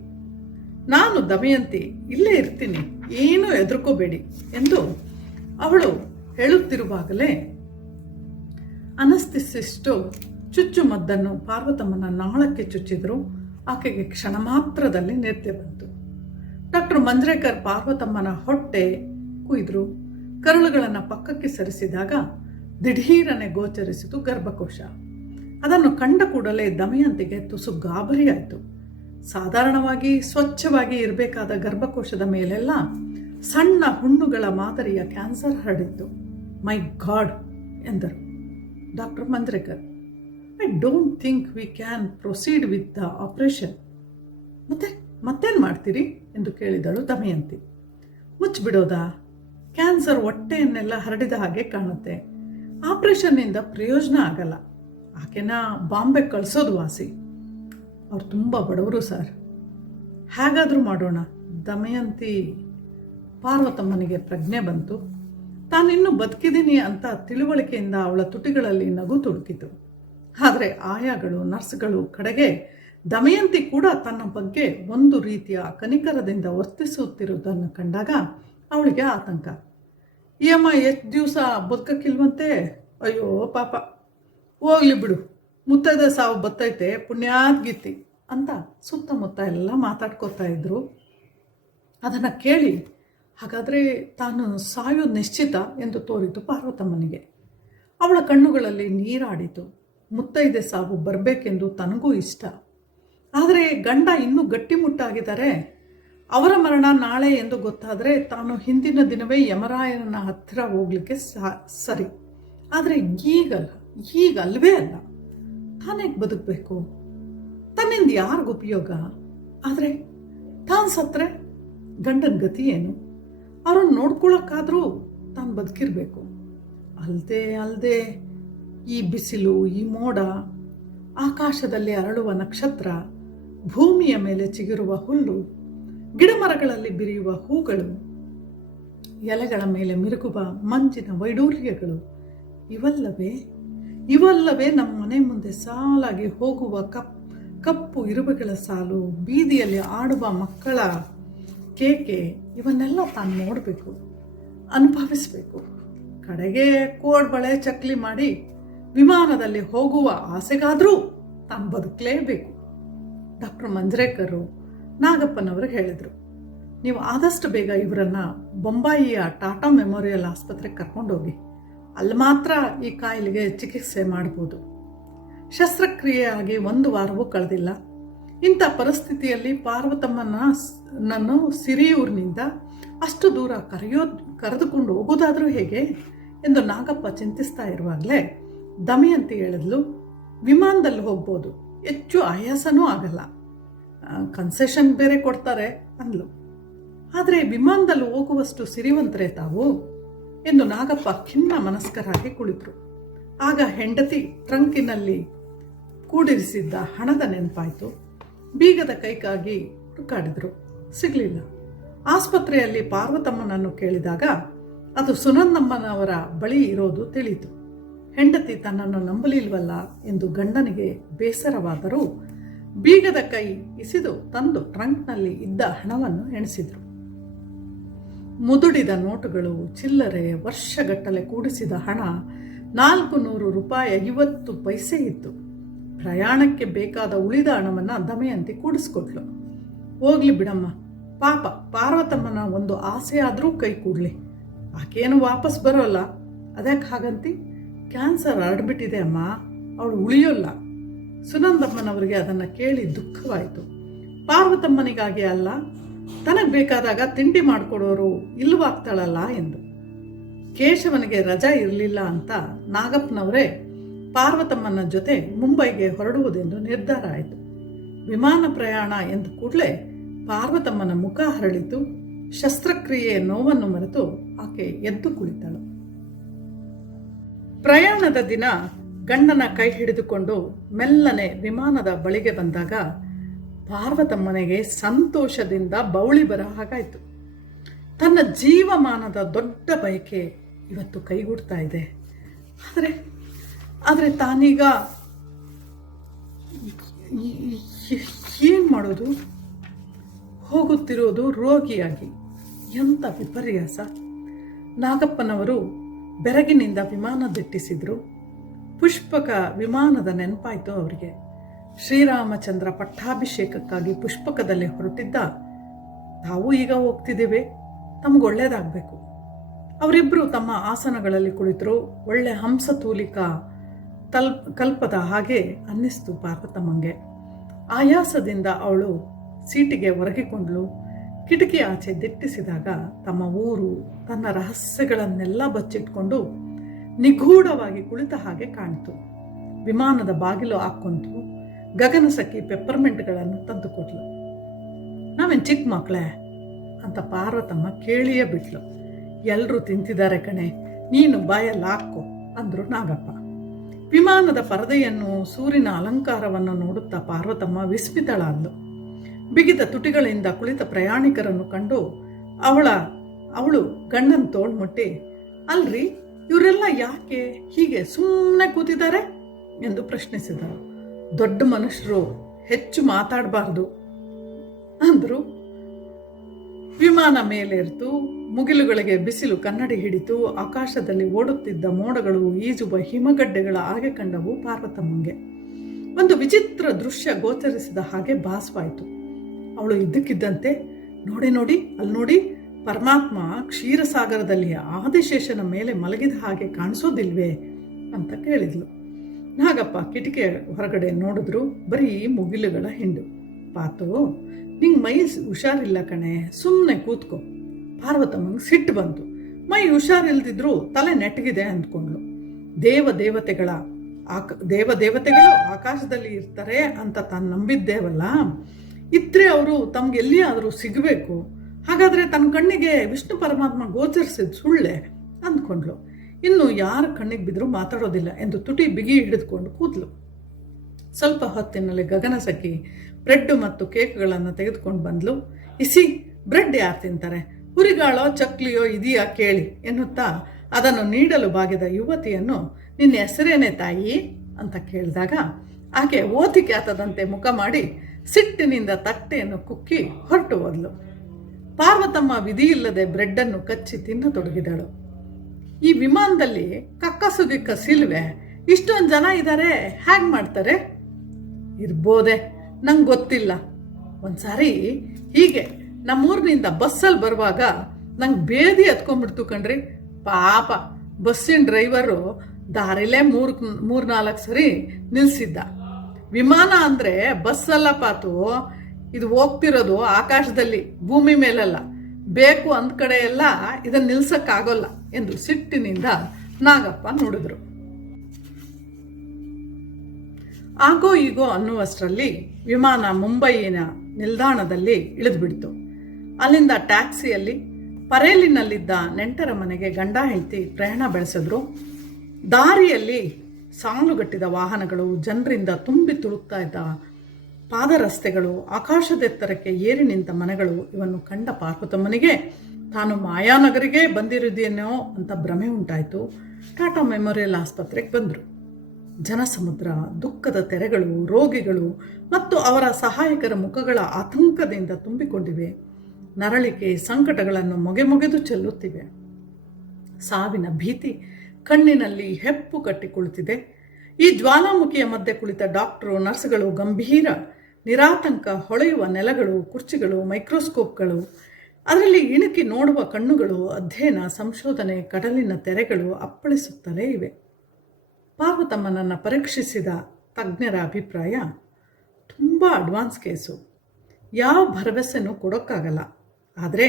ನಾನು ದಮಯಂತಿ ಇಲ್ಲೇ ಇರ್ತೀನಿ, ಏನೂ ಹೆದರ್ಕೋಬೇಡಿ ಎಂದು ಅವಳು ಹೇಳುತ್ತಿರುವಾಗಲೇ ಅನಸ್ತಿಸಿಸ್ಟು ಚುಚ್ಚುಮದ್ದನ್ನು ಪಾರ್ವತಮ್ಮನ ನಾಳಕ್ಕೆ ಚುಚ್ಚಿದ್ರು. ಆಕೆಗೆ ಕ್ಷಣ ಮಾತ್ರದಲ್ಲಿ ನಿದ್ದೆ ಬಂತು. ಡಾಕ್ಟರ್ ಮಂಜ್ರೇಕರ್ ಪಾರ್ವತಮ್ಮನ ಹೊಟ್ಟೆ ಕುಯ್ದ್ರು. ಕರುಳುಗಳನ್ನು ಪಕ್ಕಕ್ಕೆ ಸರಿಸಿದಾಗ ದಿಢೀರನೆ ಗೋಚರಿಸಿತು ಗರ್ಭಕೋಶ. ಅದನ್ನು ಕಂಡ ಕೂಡಲೇ ದಮಯಂತಿಗೆ ತುಸು ಗಾಬರಿಯಾಯಿತು. ಸಾಧಾರಣವಾಗಿ ಸ್ವಚ್ಛವಾಗಿ ಇರಬೇಕಾದ ಗರ್ಭಕೋಶದ ಮೇಲೆಲ್ಲ ಸಣ್ಣ ಹುಣ್ಣುಗಳ ಮಾದರಿಯ ಕ್ಯಾನ್ಸರ್ ಹರಡಿತ್ತು. ಮೈ ಗಾಡ್ ಎಂದರು doctor Manjrekar. I don't think we can proceed with the operation. ಮತ್ತೇನು ಮಾಡ್ತೀರಿ ಎಂದು ಕೇಳಿದಳು ದಮಯಂತಿ. ಮುಚ್ಚಿಬಿಡೋದಾ? ಕ್ಯಾನ್ಸರ್ ಹೊಟ್ಟೆಯನ್ನೆಲ್ಲ ಹರಡಿದ ಹಾಗೆ ಕಾಣುತ್ತೆ. ಆಪರೇಷನ್ನಿಂದ ಪ್ರಯೋಜನ ಆಗಲ್ಲ. ಆಕೆನ ಬಾಂಬೆ ಕಳಿಸೋದು ವಾಸಿ. ಅವ್ರು ತುಂಬ ಬಡವರು ಸರ್. ಹೇಗಾದರೂ ಮಾಡೋಣ. ದಮಯಂತಿ ಪಾರ್ವತಮ್ಮನಿಗೆ ಪ್ರಜ್ಞೆ ಬಂತು. ತಾನಿನ್ನೂ ಬದುಕಿದ್ದೀನಿ ಅಂತ ತಿಳುವಳಿಕೆಯಿಂದ ಅವಳ ತುಟಿಗಳಲ್ಲಿ ನಗು ತುಳುಕಿತು. ಆದರೆ ಆಯಾಗಳು, ನರ್ಸ್ಗಳು, ಕಡೆಗೆ ದಮಯಂತಿ ಕೂಡ ತನ್ನ ಬಗ್ಗೆ ಒಂದು ರೀತಿಯ ಕನಿಕರದಿಂದ ವರ್ತಿಸುತ್ತಿರುವುದನ್ನು ಕಂಡಾಗ ಅವಳಿಗೆ ಆತಂಕ. ಈ ಅಮ್ಮ ಎಷ್ಟು ದಿವಸ ಬದುಕಕ್ಕಿಲ್ವಂತೆ, ಅಯ್ಯೋ ಪಾಪ, ಹೋಗ್ಲಿ ಬಿಡು, ಮುತ್ತೈದೆ ಸಾವು ಬತ್ತೈತೆ, ಪುಣ್ಯಾತ್ ಗೀತಿ ಅಂತ ಸುತ್ತಮುತ್ತ ಎಲ್ಲ ಮಾತಾಡ್ಕೋತಾ ಇದ್ರು. ಅದನ್ನು ಕೇಳಿ ಹಾಗಾದರೆ ತಾನು ಸಾಯೋದು ನಿಶ್ಚಿತ ಎಂದು ತೋರಿತು ಪಾರ್ವತಮ್ಮನಿಗೆ. ಅವಳ ಕಣ್ಣುಗಳಲ್ಲಿ ನೀರಾಡಿತು. ಮುತ್ತೈದೆ ಸಾವು ಬರಬೇಕೆಂದು ತನಗೂ ಇಷ್ಟ. ಆದರೆ ಗಂಡ ಇನ್ನೂ ಗಟ್ಟಿಮುಟ್ಟಾಗಿದ್ದಾರೆ. ಅವರ ಮರಣ ನಾಳೆ ಎಂದು ಗೊತ್ತಾದರೆ ತಾನು ಹಿಂದಿನ ದಿನವೇ ಯಮರಾಯನ ಹತ್ತಿರ ಹೋಗ್ಲಿಕ್ಕೆ ಸರಿ. ಆದರೆ ಈಗ ಅಲ್ವೇ ಅಲ್ಲ. ತಾನೇಗೆ ಬದುಕಬೇಕು? ತನ್ನಿಂದ ಯಾರಿಗೂ ಉಪಯೋಗ? ಆದರೆ ತಾನು ಸತ್ರೆ ಗಂಡನ ಗತಿ ಏನು? ಅವ್ರನ್ನ ನೋಡ್ಕೊಳ್ಳೋಕ್ಕಾದರೂ ತಾನು ಬದುಕಿರಬೇಕು. ಅಲ್ಲದೆ ಈ ಬಿಸಿಲು, ಈ ಮೋಡ, ಆಕಾಶದಲ್ಲಿ ಅರಳುವ ನಕ್ಷತ್ರ, ಭೂಮಿಯ ಮೇಲೆ ಚಿಗುರುವ ಹುಲ್ಲು, ಗಿಡಮರಗಳಲ್ಲಿ ಬಿರಿಯುವ ಹೂಗಳು, ಎಲೆಗಳ ಮೇಲೆ ಮಿರುಗುವ ಮಂಜಿನ ವೈಡೂರ್ಯಗಳು, ಇವಲ್ಲವೇ ನಮ್ಮ ಮನೆ ಮುಂದೆ ಸಾಲಾಗಿ ಹೋಗುವ ಕಪ್ಪು ಇರುವೆಗಳ ಸಾಲು, ಬೀದಿಯಲ್ಲಿ ಆಡುವ ಮಕ್ಕಳ ಕೇಕೆ, ಇವನ್ನೆಲ್ಲ ತಾನು ನೋಡಬೇಕು, ಅನುಭವಿಸಬೇಕು. ಕಡೆಗೆ ಕೋಡ್ಬಳೆ ಚಕ್ಲಿ ಮಾಡಿ ವಿಮಾನದಲ್ಲಿ ಹೋಗುವ ಆಸೆಗಾದರೂ ತಾನು ಬದುಕಲೇಬೇಕು. ಡಾಕ್ಟರ್ ಮಂಜ್ರೇಕರು ನಾಗಪ್ಪನವರು ಹೇಳಿದರು, ನೀವು ಆದಷ್ಟು ಬೇಗ ಇವರನ್ನು ಬೊಂಬಾಯಿಯ ಟಾಟಾ ಮೆಮೋರಿಯಲ್ ಆಸ್ಪತ್ರೆಗೆ ಕರ್ಕೊಂಡೋಗಿ, ಅಲ್ಲಿ ಮಾತ್ರ ಈ ಕಾಯಿಲೆಗೆ ಚಿಕಿತ್ಸೆ ಮಾಡ್ಬೋದು. ಶಸ್ತ್ರಕ್ರಿಯೆ ಆಗಿ 1 ವಾರವೂ ಕಳೆದಿಲ್ಲ. ಇಂಥ ಪರಿಸ್ಥಿತಿಯಲ್ಲಿ ಪಾರ್ವತಮ್ಮನನ್ನು ಸಿರಿಯೂರಿನಿಂದ ಅಷ್ಟು ದೂರ ಕರೆದುಕೊಂಡು ಹೋಗೋದಾದರೂ ಹೇಗೆ ಎಂದು ನಾಗಪ್ಪ ಚಿಂತಿಸ್ತಾ ಇರುವಾಗಲೇ ದಮಯಂತಿ ಹೇಳಿದ್ಲು, ವಿಮಾನದಲ್ಲಿ ಹೋಗ್ಬೋದು, ಹೆಚ್ಚು ಆಯಾಸನೂ ಆಗಲ್ಲ, ಕನ್ಸೆಷನ್ ಬೇರೆ ಕೊಡ್ತಾರೆ ಅಂದ್ಲು. ಆದರೆ ವಿಮಾನದಲ್ಲಿ ಹೋಗುವಷ್ಟು ಸಿರಿವಂತರೇ ತಾವು ಎಂದು ನಾಗಪ್ಪ ಖಿನ್ನ ಮನಸ್ಕರಾಗಿ ಕುಳಿತರು. ಆಗ ಹೆಂಡತಿ ಟ್ರಂಕಿನಲ್ಲಿ ಕೂಡಿರಿಸಿದ್ದ ಹಣದ ನೆನಪಾಯಿತು. ಬೀಗದ ಕೈಗಾಗಿ ಹುಡುಕಾಡಿದ್ರು, ಸಿಗಲಿಲ್ಲ. ಆಸ್ಪತ್ರೆಯಲ್ಲಿ ಪಾರ್ವತಮ್ಮನನ್ನು ಕೇಳಿದಾಗ ಅದು ಸುನಂದಮ್ಮನವರ ಬಳಿ ಇರೋದು ತಿಳಿಯಿತು. ಹೆಂಡತಿ ತನ್ನನ್ನು ನಂಬಲಿಲ್ವಲ್ಲ ಎಂದು ಗಂಡನಿಗೆ ಬೇಸರವಾದರೂ ಬೀಗದ ಕೈ ಇಸಿದು ತಂದು ಟ್ರಂಕ್ನಲ್ಲಿ ಇದ್ದ ಹಣವನ್ನು ಎಣಿಸಿದರು. ಮುದುಡಿದ ನೋಟುಗಳು, ಚಿಲ್ಲರೆ, ವರ್ಷಗಟ್ಟಲೆ ಕೂಡಿಸಿದ ಹಣ 400 ರೂಪಾಯಿ 50 ಪೈಸೆ ಇತ್ತು. ಪ್ರಯಾಣಕ್ಕೆ ಬೇಕಾದ ಉಳಿದ ಹಣವನ್ನು ದಮಯಂತಿ ಕೂಡಿಸ್ಕೊಟ್ಲು. ಹೋಗ್ಲಿ ಬಿಡಮ್ಮ, ಪಾಪ ಪಾರ್ವತಮ್ಮನ ಒಂದು ಆಸೆ ಆದರೂ ಕೈ ಕೂಡಲಿ, ಆಕೇನು ವಾಪಸ್ ಬರೋಲ್ಲ. ಅದಕ್ಕೆ ಹಾಗಂತಿ? ಕ್ಯಾನ್ಸರ್ ಹರಡ್ಬಿಟ್ಟಿದೆ ಅಮ್ಮ, ಅವಳು ಉಳಿಯೋಲ್ಲ. ಸುನಂದಮ್ಮನವರಿಗೆ ಅದನ್ನು ಕೇಳಿ ದುಃಖವಾಯಿತು. ಪಾರ್ವತಮ್ಮನಿಗಾಗಿ ಅಲ್ಲ, ತನಗೆ ಬೇಕಾದಾಗ ತಿಂಡಿ ಮಾಡಿಕೊಡೋರು ಇಲ್ಲವಾಗ್ತಾಳಲ್ಲ ಎಂದು. ಕೇಶವನಿಗೆ ರಜಾ ಇರಲಿಲ್ಲ ಅಂತ ನಾಗಪ್ಪನವರೇ ಪಾರ್ವತಮ್ಮನ ಜೊತೆ ಮುಂಬೈಗೆ ಹೊರಡುವುದೆಂದು ನಿರ್ಧಾರ ಆಯಿತು. ವಿಮಾನ ಪ್ರಯಾಣ ಎಂದು ಕೂಡಲೇ ಪಾರ್ವತಮ್ಮನ ಮುಖ ಹರಳಿತು. ಶಸ್ತ್ರಕ್ರಿಯೆಯ ನೋವನ್ನು ಮರೆತು ಆಕೆ ಎದ್ದು ಕುಳಿತಳು. ಪ್ರಯಾಣದ ದಿನ ಗಂಡನ ಕೈ ಹಿಡಿದುಕೊಂಡು ಮೆಲ್ಲನೆ ವಿಮಾನದ ಬಳಿಗೆ ಬಂದಾಗ ಪಾರ್ವತಮ್ಮನಿಗೆ ಸಂತೋಷದಿಂದ ಬೌಳಿ ಬರ ಹಾಗಾಯಿತು. ತನ್ನ ಜೀವಮಾನದ ದೊಡ್ಡ ಬಯಕೆ ಇವತ್ತು ಕೈಗೂಡ್ತಾ ಇದೆ. ಆದರೆ ತಾನೀಗ ಏನು ಮಾಡೋದು? ಹೋಗುತ್ತಿರೋದು ರೋಗಿಯಾಗಿ. ಎಂಥ ವಿಪರ್ಯಾಸ! ನಾಗಪ್ಪನವರು ಬೆರಗಿನಿಂದ ವಿಮಾನ ದಿಟ್ಟಿಸಿದ್ರು. ಪುಷ್ಪಕ ವಿಮಾನದ ನೆನಪಾಯಿತು ಅವರಿಗೆ. ಶ್ರೀರಾಮಚಂದ್ರ ಪಟ್ಟಾಭಿಷೇಕಕ್ಕಾಗಿ ಪುಷ್ಪಕದಲ್ಲಿ ಹೊರಟಿದ್ದ ತಾವು ಈಗ ಹೋಗ್ತಿದ್ದೇವೆ, ತಮಗೊಳ್ಳೇದಾಗಬೇಕು. ಅವರಿಬ್ಬರು ತಮ್ಮ ಆಸನಗಳಲ್ಲಿ ಕುಳಿತರು. ಒಳ್ಳೆ ಹಂಸತೂಲಿಕ ಕಲ್ಪದ ಹಾಗೆ ಅನ್ನಿಸ್ತು ಪಾರ್ವತಮ್ಮಂಗೆ. ಆಯಾಸದಿಂದ ಅವಳು ಸೀಟಿಗೆ ಒರಗಿಕೊಂಡ್ಳು. ಕಿಟಕಿ ಆಚೆ ದಿಟ್ಟಿಸಿದಾಗ ತಮ್ಮ ಊರು, ತನ್ನ ರಹಸ್ಯಗಳನ್ನೆಲ್ಲ ಬಚ್ಚಿಟ್ಕೊಂಡು ನಿಗೂಢವಾಗಿ ಕುಳಿತ ಹಾಗೆ ಕಾಣಿತು. ವಿಮಾನದ ಬಾಗಿಲು ಹಾಕ್ಕೊಂತು. ಗಗನಸಖಿ ಪೆಪ್ಪರ್ಮೆಂಟ್ಗಳನ್ನು ತಂದುಕೊಟ್ಲು. ನಾವೇನು ಚಿಕ್ಕ ಮಕ್ಕಳೇ ಅಂತ ಪಾರ್ವತಮ್ಮ ಕೇಳಿಯೇ ಬಿಟ್ಲು. ಎಲ್ಲರೂ ತಿಂತಿದ್ದಾರೆ ಕಣೆ, ನೀನು ಬಾಯಲ್ಲಿ ಹಾಕೋ ಅಂದರು ನಾಗಪ್ಪ. ವಿಮಾನದ ಪರದೆಯನ್ನು, ಸೂರಿನ ಅಲಂಕಾರವನ್ನು ನೋಡುತ್ತಾ ಪಾರ್ವತಮ್ಮ ವಿಸ್ಮಿತಳಾದ್ಲು. ಬಿಗಿದ ತುಟಿಗಳಿಂದ ಕುಳಿತ ಪ್ರಯಾಣಿಕರನ್ನು ಕಂಡು ಅವಳು ಗಂಡನ ತೋಳ್ಮುಟ್ಟಿ, ಅಲ್ರಿ ಇವರೆಲ್ಲ ಯಾಕೆ ಹೀಗೆ ಸುಮ್ಮನೆ ಕೂತಿದ್ದಾರೆ ಎಂದು ಪ್ರಶ್ನಿಸಿದರು. ದೊಡ್ಡ ಮನುಷ್ಯರು ಹೆಚ್ಚು ಮಾತಾಡಬಾರ್ದು ಅಂದರು. ವಿಮಾನ ಮೇಲೇರ್ತು. ಮುಗಿಲುಗಳಿಗೆ ಬಿಸಿಲು ಕನ್ನಡಿ ಹಿಡಿತು. ಆಕಾಶದಲ್ಲಿ ಓಡುತ್ತಿದ್ದ ಮೋಡಗಳು, ಈಜುವ ಹಿಮಗಡ್ಡೆಗಳ ಹಾಗೆ ಕಂಡವು ಪಾರ್ವತಮ್ಮಂಗೆ. ಒಂದು ವಿಚಿತ್ರ ದೃಶ್ಯ ಗೋಚರಿಸಿದ ಹಾಗೆ ಭಾಸವಾಯಿತು. ಅವಳು ಇದ್ದಕ್ಕಿದ್ದಂತೆ, ನೋಡಿ ನೋಡಿ ಅಲ್ಲಿ ನೋಡಿ, ಪರಮಾತ್ಮ ಕ್ಷೀರಸಾಗರದಲ್ಲಿ ಆದಿಶೇಷನ ಮೇಲೆ ಮಲಗಿದ ಹಾಗೆ ಕಾಣಿಸೋದಿಲ್ವೇ ಅಂತ ಕೇಳಿದ್ಲು. ನಾಗಪ್ಪ ಕಿಟಿಕಿ ಹೊರಗಡೆ ನೋಡಿದ್ರು. ಬರೀ ಮುಗಿಲುಗಳ ಹಿಂಡು. ಪಾತು, ನಿಂಗೆ ಮೈ ಹುಷಾರಿಲ್ಲ ಕಣೆ, ಸುಮ್ಮನೆ ಕೂತ್ಕೋ. ಪಾರ್ವತಮ್ಮಂಗೆ ಸಿಟ್ಟು ಬಂತು. ಮೈ ಹುಷಾರಿಲ್ದಿದ್ರು ತಲೆ ನೆಟ್ಟಗಿದೆ ಅಂದ್ಕೊಂಡ್ಲು. ದೇವದೇವತೆಗಳು ಆಕಾಶದಲ್ಲಿ ಇರ್ತಾರೆ ಅಂತ ತಾನು ನಂಬಿದ್ದೇವಲ್ಲ, ಇದ್ರೆ ಅವರು ತಮ್ಗೆಲ್ಲಿಯಾದರೂ ಸಿಗಬೇಕು. ಹಾಗಾದರೆ ತನ್ನ ಕಣ್ಣಿಗೆ ವಿಷ್ಣು ಪರಮಾತ್ಮ ಗೋಚರಿಸಿದ ಸುಳ್ಳೆ ಅಂದ್ಕೊಂಡ್ಲು. ಇನ್ನು ಯಾರ ಕಣ್ಣಿಗೆ ಬಿದ್ದರೂ ಮಾತಾಡೋದಿಲ್ಲ ಎಂದು ತುಟಿ ಬಿಗಿ ಹಿಡಿದುಕೊಂಡು ಕೂತ್ಲು. ಸ್ವಲ್ಪ ಹೊತ್ತಿನಲ್ಲಿ ಗಗನಸಖಿ ಬ್ರೆಡ್ ಮತ್ತು ಕೇಕ್ಗಳನ್ನು ತೆಗೆದುಕೊಂಡು ಬಂದ್ಲು. ಇಸಿ, ಬ್ರೆಡ್ ಯಾರು ತಿಂತಾರೆ? ಹುರಿಗಾಳೋ ಚಕ್ಲಿಯೋ ಇದೆಯಾ ಕೇಳಿ ಎನ್ನುತ್ತಾ ಅದನ್ನು ನೀಡಲು ಬಾಗಿದ ಯುವತಿಯನ್ನು, ನಿನ್ನ ಹೆಸರೇನೆ ತಾಯಿ ಅಂತ ಕೇಳಿದಾಗ ಆಕೆ ಓತಿಕ್ಯಾತದಂತೆ ಮುಖ ಮಾಡಿ ಸಿಟ್ಟಿನಿಂದ ತಟ್ಟೆಯನ್ನು ಕುಕ್ಕಿ ಹೊರಟು ಹೋದ್ಲು. ಪಾರ್ವತಮ್ಮ ವಿಧಿಯಿಲ್ಲದೆ ಬ್ರೆಡ್ಡನ್ನು ಕಚ್ಚಿ ತಿನ್ನತೊಡಗಿದಳು. ಈ ವಿಮಾನದಲ್ಲಿ ಕಕ್ಕಸುಗಿಕ್ಕ ಸಿಲ್ವೆ, ಇಷ್ಟೊಂದು ಜನ ಇದ್ದಾರೆ, ಹೇಗೆ ಮಾಡ್ತಾರೆ? ಇರ್ಬೋದೆ, ನಂಗೆ ಗೊತ್ತಿಲ್ಲ. ಒಂದ್ಸಾರಿ ಹೀಗೆ ನಮ್ಮೂರಿನಿಂದ ಬಸ್ಸಲ್ಲಿ ಬರುವಾಗ ನಂಗೆ ಬೇದಿ ಹತ್ಕೊಂಡ್ಬಿಡ್ತು ಕಣ್ರಿ. ಪಾಪ ಬಸ್ಸಿನ ಡ್ರೈವರು ದಾರಿಲೇ ಮೂರ್ನಾಲ್ಕು ಸರಿ ನಿಲ್ಲಿಸಿದ್ದ. ವಿಮಾನ ಅಂದರೆ ಬಸ್ಸಲ್ಲ ಪಾತು, ಇದು ಹೋಗ್ತಿರೋದು ಆಕಾಶದಲ್ಲಿ, ಭೂಮಿ ಮೇಲಲ್ಲ. ಬೇಕು ಅಂದ ಕಡೆ ಎಲ್ಲ ಇದನ್ನು ನಿಲ್ಸಕ್ಕಾಗೋಲ್ಲ ಎಂದು ಸಿಟ್ಟಿನಿಂದ ನಾಗಪ್ಪ ನುಡಿದ್ರು. ಆಗೋ ಈಗೋ ಅನ್ನುವಷ್ಟರಲ್ಲಿ ವಿಮಾನ ಮುಂಬಯಿನ ನಿಲ್ದಾಣದಲ್ಲಿ ಇಳಿದುಬಿಡ್ತು. ಅಲ್ಲಿಂದ ಟ್ಯಾಕ್ಸಿಯಲ್ಲಿ ಪರೇಲಿನಲ್ಲಿದ್ದ ನೆಂಟರ ಮನೆಗೆ ಗಂಡ ಹೆಂಡತಿ ಪ್ರಯಾಣ ಬೆಳೆಸಿದ್ರು. ದಾರಿಯಲ್ಲಿ ಸಾಲುಗಟ್ಟಿದ ವಾಹನಗಳು, ಜನರಿಂದ ತುಂಬಿ ತುಳುಕ್ತಾ ಇದ್ದ ಪಾದರಸ್ತೆಗಳು, ಆಕಾಶದೆತ್ತರಕ್ಕೆ ಏರಿ ನಿಂತ ಮನೆಗಳು ಇವನ್ನು ಕಂಡ ಪಾರ್ವತಮ್ಮನಿಗೆ ತಾನು ಮಾಯಾನಗರಿಗೆ ಬಂದಿರುವುದೇನೋ ಅಂತ ಭ್ರಮೆ ಉಂಟಾಯಿತು. ಟಾಟಾ ಮೆಮೋರಿಯಲ್ ಆಸ್ಪತ್ರೆಗೆ ಬಂದರು. ಜನಸಮುದ್ರ, ದುಃಖದ ತೆರೆಗಳು, ರೋಗಿಗಳು ಮತ್ತು ಅವರ ಸಹಾಯಕರ ಮುಖಗಳ ಆತಂಕದಿಂದ ತುಂಬಿಕೊಂಡಿವೆ. ನರಳಿಕೆ, ಸಂಕಟಗಳನ್ನು ಮೊಗೆದು ಚೆಲ್ಲುತ್ತಿವೆ. ಸಾವಿನ ಭೀತಿ ಕಣ್ಣಿನಲ್ಲಿ ಹೆಪ್ಪು ಕಟ್ಟಿ ಕುಳಿತಿದೆ. ಈ ಜ್ವಾಲಾಮುಖಿಯ ಮಧ್ಯೆ ಕುಳಿತ ಡಾಕ್ಟರು, ನರ್ಸ್ಗಳು, ಗಂಭೀರ ನಿರಾತಂಕ ಹೊಳೆಯುವ ನೆಲಗಳು, ಕುರ್ಚಿಗಳು, ಮೈಕ್ರೋಸ್ಕೋಪ್ಗಳು, ಅದರಲ್ಲಿ ಇಣುಕಿ ನೋಡುವ ಕಣ್ಣುಗಳು, ಅಧ್ಯಯನ, ಸಂಶೋಧನೆ, ಕಡಲಿನ ತೆರೆಗಳು ಅಪ್ಪಳಿಸುತ್ತಲೇ ಇವೆ. ಪಾರ್ವತಮ್ಮನನ್ನು ಪರೀಕ್ಷಿಸಿದ ತಜ್ಞರ ಅಭಿಪ್ರಾಯ, ತುಂಬ ಅಡ್ವಾನ್ಸ್ ಕೇಸು, ಯಾವ ಭರವಸೆನೂ ಕೊಡೋಕ್ಕಾಗಲ್ಲ. ಆದರೆ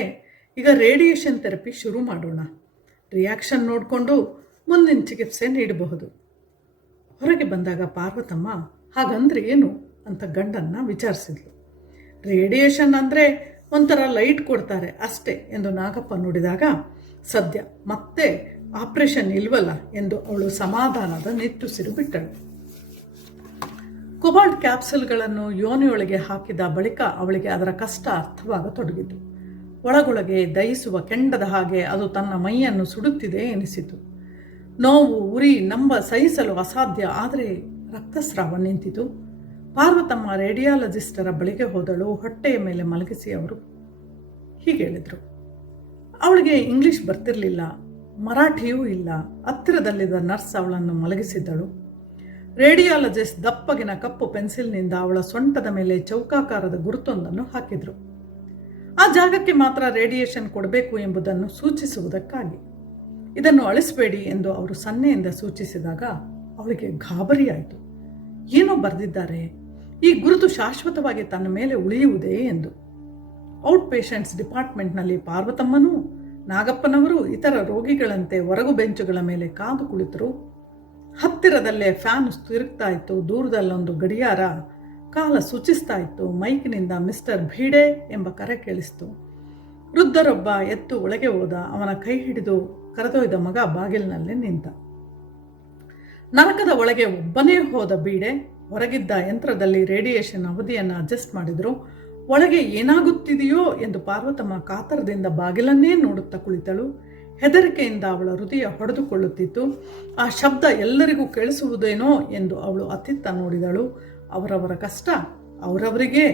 ಈಗ ರೇಡಿಯೇಷನ್ ಥೆರಪಿ ಶುರು ಮಾಡೋಣ, ರಿಯಾಕ್ಷನ್ ನೋಡಿಕೊಂಡು ಮುಂದಿನ ಚಿಕಿತ್ಸೆ ನೀಡಬಹುದು. ಹೊರಗೆ ಬಂದಾಗ ಪಾರ್ವತಮ್ಮ ಹಾಗಂದ್ರೆ ಏನು ಅಂತ ಗಂಡನ್ನು ವಿಚಾರಿಸಿದ್ಲು. ರೇಡಿಯೇಷನ್ ಅಂದರೆ ಒಂಥರ ಲೈಟ್ ಕೊಡ್ತಾರೆ ಅಷ್ಟೇ ಎಂದು ನಾಗಪ್ಪ ನುಡಿದಾಗ, ಸದ್ಯ ಮತ್ತೆ ಆಪರೇಷನ್ ಇಲ್ವಲ್ಲ ಎಂದು ಅವಳು ಸಮಾಧಾನದ ನಿಟ್ಟುಸಿರು ಬಿಟ್ಟಳು. ಕೊಬಾಲ್ಟ್ ಕ್ಯಾಪ್ಸುಲ್ಗಳನ್ನು ಯೋನಿಯೊಳಗೆ ಹಾಕಿದ ಬಳಿಕ ಅವಳಿಗೆ ಅದರ ಕಷ್ಟ ಅರ್ಥವಾಗತೊಡಗಿತು. ಒಳಗೊಳಗೆ ದಹಿಸುವ ಕೆಂಡದ ಹಾಗೆ ಅದು ತನ್ನ ಮೈಯನ್ನು ಸುಡುತ್ತಿದೆ ಎನಿಸಿತು. ನೋವು, ಉರಿ, ಸಹಿಸಲು ಅಸಾಧ್ಯ. ಆದರೆ ರಕ್ತಸ್ರಾವ ನಿಂತಿತು. ಪಾರ್ವತಮ್ಮ ರೇಡಿಯಾಲಜಿಸ್ಟರ ಬಳಿಗೆ ಹೋದಳು. ಹೊಟ್ಟೆಯ ಮೇಲೆ ಮಲಗಿಸಿ ಅವರು ಹೀಗೆ ಹೇಳಿದರು. ಅವಳಿಗೆ ಇಂಗ್ಲಿಷ್ ಬರ್ತಿರಲಿಲ್ಲ, ಮರಾಠಿಯೂ ಇಲ್ಲ. ಹತ್ತಿರದಲ್ಲಿದ್ದ ನರ್ಸ್ ಅವಳನ್ನು ಮಲಗಿಸಿದ್ದಳು. ರೇಡಿಯಾಲಜಿಸ್ಟ್ ದಪ್ಪಗಿನ ಕಪ್ಪು ಪೆನ್ಸಿಲ್ನಿಂದ ಅವಳ ಸೊಂಟದ ಮೇಲೆ ಚೌಕಾಕಾರದ ಗುರುತೊಂದನ್ನು ಹಾಕಿದರು. ಆ ಜಾಗಕ್ಕೆ ಮಾತ್ರ ರೇಡಿಯೇಷನ್ ಕೊಡಬೇಕು ಎಂಬುದನ್ನು ಸೂಚಿಸುವುದಕ್ಕಾಗಿ. ಇದನ್ನು ಅಳಿಸಬೇಡಿ ಎಂದು ಅವರು ಸನ್ನೆಯಿಂದ ಸೂಚಿಸಿದಾಗ ಅವಳಿಗೆ ಗಾಬರಿಯಾಯಿತು. ಏನೋ ಬರೆದಿದ್ದಾರೆ, ಈ ಗುರುತು ಶಾಶ್ವತವಾಗಿ ತನ್ನ ಮೇಲೆ ಉಳಿಯುವುದೇ ಎಂದು. ಔಟ್ ಪೇಷಂಟ್ಸ್ ಡಿಪಾರ್ಟ್ಮೆಂಟ್ನಲ್ಲಿ ಪಾರ್ವತಮ್ಮನೂ ನಾಗಪ್ಪನವರು ಇತರ ರೋಗಿಗಳಂತೆ ಹೊರಗು ಬೆಂಚುಗಳ ಮೇಲೆ ಕಾದು ಕುಳಿತರು. ಹತ್ತಿರದಲ್ಲೇ ಫ್ಯಾನ್ ತಿರುಗ್ತಾ ಇತ್ತು. ದೂರದಲ್ಲೊಂದು ಗಡಿಯಾರ ಕಾಲ ಸೂಚಿಸ್ತಾ ಇತ್ತು. ಮೈಕಿನಿಂದ ಮಿಸ್ಟರ್ ಭೀಡೆ ಎಂಬ ಕರೆ ಕೇಳಿಸ್ತು. ವೃದ್ಧರೊಬ್ಬ ಎದ್ದು ಒಳಗೆ ಹೋದ. ಅವನ ಕೈ ಹಿಡಿದು ಕರೆದೊಯ್ದ ಮಗ ಬಾಗಿಲಿನಲ್ಲೇ ನಿಂತ. ನರಕದ ಒಳಗೆ ಒಬ್ಬನೇ ಹೋದ ಬೀಡೆ. ಹೊರಗಿದ್ದ ಯಂತ್ರದಲ್ಲಿ ರೇಡಿಯೇಷನ್ ಅವಧಿಯನ್ನು ಅಡ್ಜಸ್ಟ್ ಮಾಡಿದ್ರು. ಒಳಗೆ ಏನಾಗುತ್ತಿದೆಯೋ ಎಂದು ಪಾರ್ವತಮ್ಮ ಕಾತರದಿಂದ ಬಾಗಿಲನ್ನೇ ನೋಡುತ್ತಾ ಕುಳಿತಳು. ಹೆದರಿಕೆಯಿಂದ ಅವಳ ಹೃದಯ ಹೊಡೆದುಕೊಳ್ಳುತ್ತಿತ್ತು. ಆ ಶಬ್ದ ಎಲ್ಲರಿಗೂ ಕೇಳಿಸುವುದೇನೋ ಎಂದು ಅವಳು ಅತ್ತಿತ್ತ ನೋಡಿದಳು. ಅವರವರ ಕಷ್ಟ ಅವರವರಿಗೇ.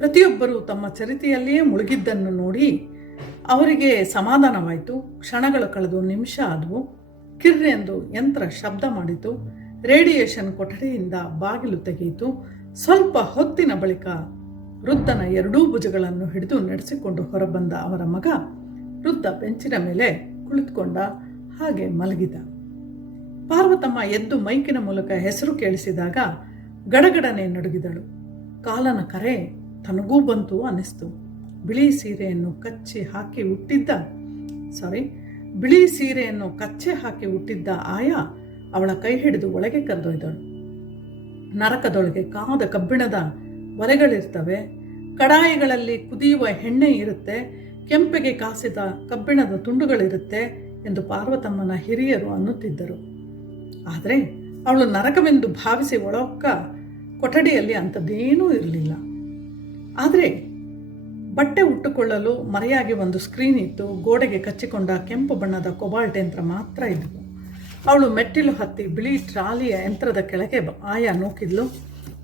ಪ್ರತಿಯೊಬ್ಬರೂ ತಮ್ಮ ಚರಿತೆಯಲ್ಲಿಯೇ ಮುಳುಗಿದ್ದನ್ನು ನೋಡಿ ಅವರಿಗೆ ಸಮಾಧಾನವಾಯಿತು. ಕ್ಷಣಗಳು ಕಳೆದು ನಿಮಿಷ ಆದವು. ಕಿರ್ರೆಂದು ಯಂತ್ರ ಶಬ್ದ ಮಾಡಿತು. ರೇಡಿಯೇಷನ್ ಕೊಠಡಿಯಿಂದ ಬಾಗಿಲು ತೆಗೆಯಿತು. ಸ್ವಲ್ಪ ಹೊತ್ತಿನ ಬಳಿಕ ವೃದ್ಧನ ಎರಡೂ ಭುಜಗಳನ್ನು ಹಿಡಿದು ನಡೆಸಿಕೊಂಡು ಹೊರಬಂದ ಅವರ ಮಗ ವೃದ್ಧ ಬೆಂಚಿನ ಮೇಲೆ ಕುಳಿತುಕೊಂಡ. ಹಾಗೆ ಮಲಗಿದ. ಪಾರ್ವತಮ್ಮ ಎದ್ದು ಮೈಕಿನ ಮೂಲಕ ಹೆಸರು ಕೇಳಿಸಿದಾಗ ಗಡಗಡನೆ ನಡುಗಿದಳು. ಕಾಲನ ಕರೆ ತನಗೂ ಬಂತು ಅನ್ನಿಸ್ತು. ಬಿಳಿ ಸೀರೆಯನ್ನು ಕಚ್ಚೆ ಹಾಕಿ ಹುಟ್ಟಿದ್ದ ಆಯಾ ಅವಳ ಕೈ ಹಿಡಿದು ಒಳಗೆ ಕರೆದೊಯ್ದಳು. ನರಕದೊಳಗೆ ಕಾದ ಕಬ್ಬಿಣದ ಒಲೆಗಳಿರ್ತವೆ. ಕಡಾಯಿಗಳಲ್ಲಿ ಕುದಿಯುವ ಎಣ್ಣೆ ಇರುತ್ತೆ. ಕೆಂಪೆಗೆ ಕಾಸಿದ ಕಬ್ಬಿಣದ ತುಂಡುಗಳಿರುತ್ತೆ ಎಂದು ಪಾರ್ವತಮ್ಮನ ಹಿರಿಯರು ಅನ್ನುತ್ತಿದ್ದರು. ಆದರೆ ಅವಳು ನರಕವೆಂದು ಭಾವಿಸಿ ಒಳಕ್ಕ ಕೊಠಡಿಯಲ್ಲಿ ಅಂಥದ್ದೇನೂ ಇರಲಿಲ್ಲ. ಆದರೆ ಬಟ್ಟೆ ಉಟ್ಟುಕೊಳ್ಳಲು ಮರೆಯಾಗಿ ಒಂದು ಸ್ಕ್ರೀನ್ ಇತ್ತು. ಗೋಡೆಗೆ ಕಚ್ಚಿಕೊಂಡ ಕೆಂಪು ಬಣ್ಣದ ಕೊಬಾಲ್ಟ್ ಯಂತ್ರ ಮಾತ್ರ ಇದ್ದವು. ಅವಳು ಮೆಟ್ಟಿಲು ಹತ್ತಿ ಬಿಳಿ ಟ್ರಾಲಿಯ ಯಂತ್ರದ ಕೆಳಗೆ ಆಯಾ ನೂಕಿದ್ಲು.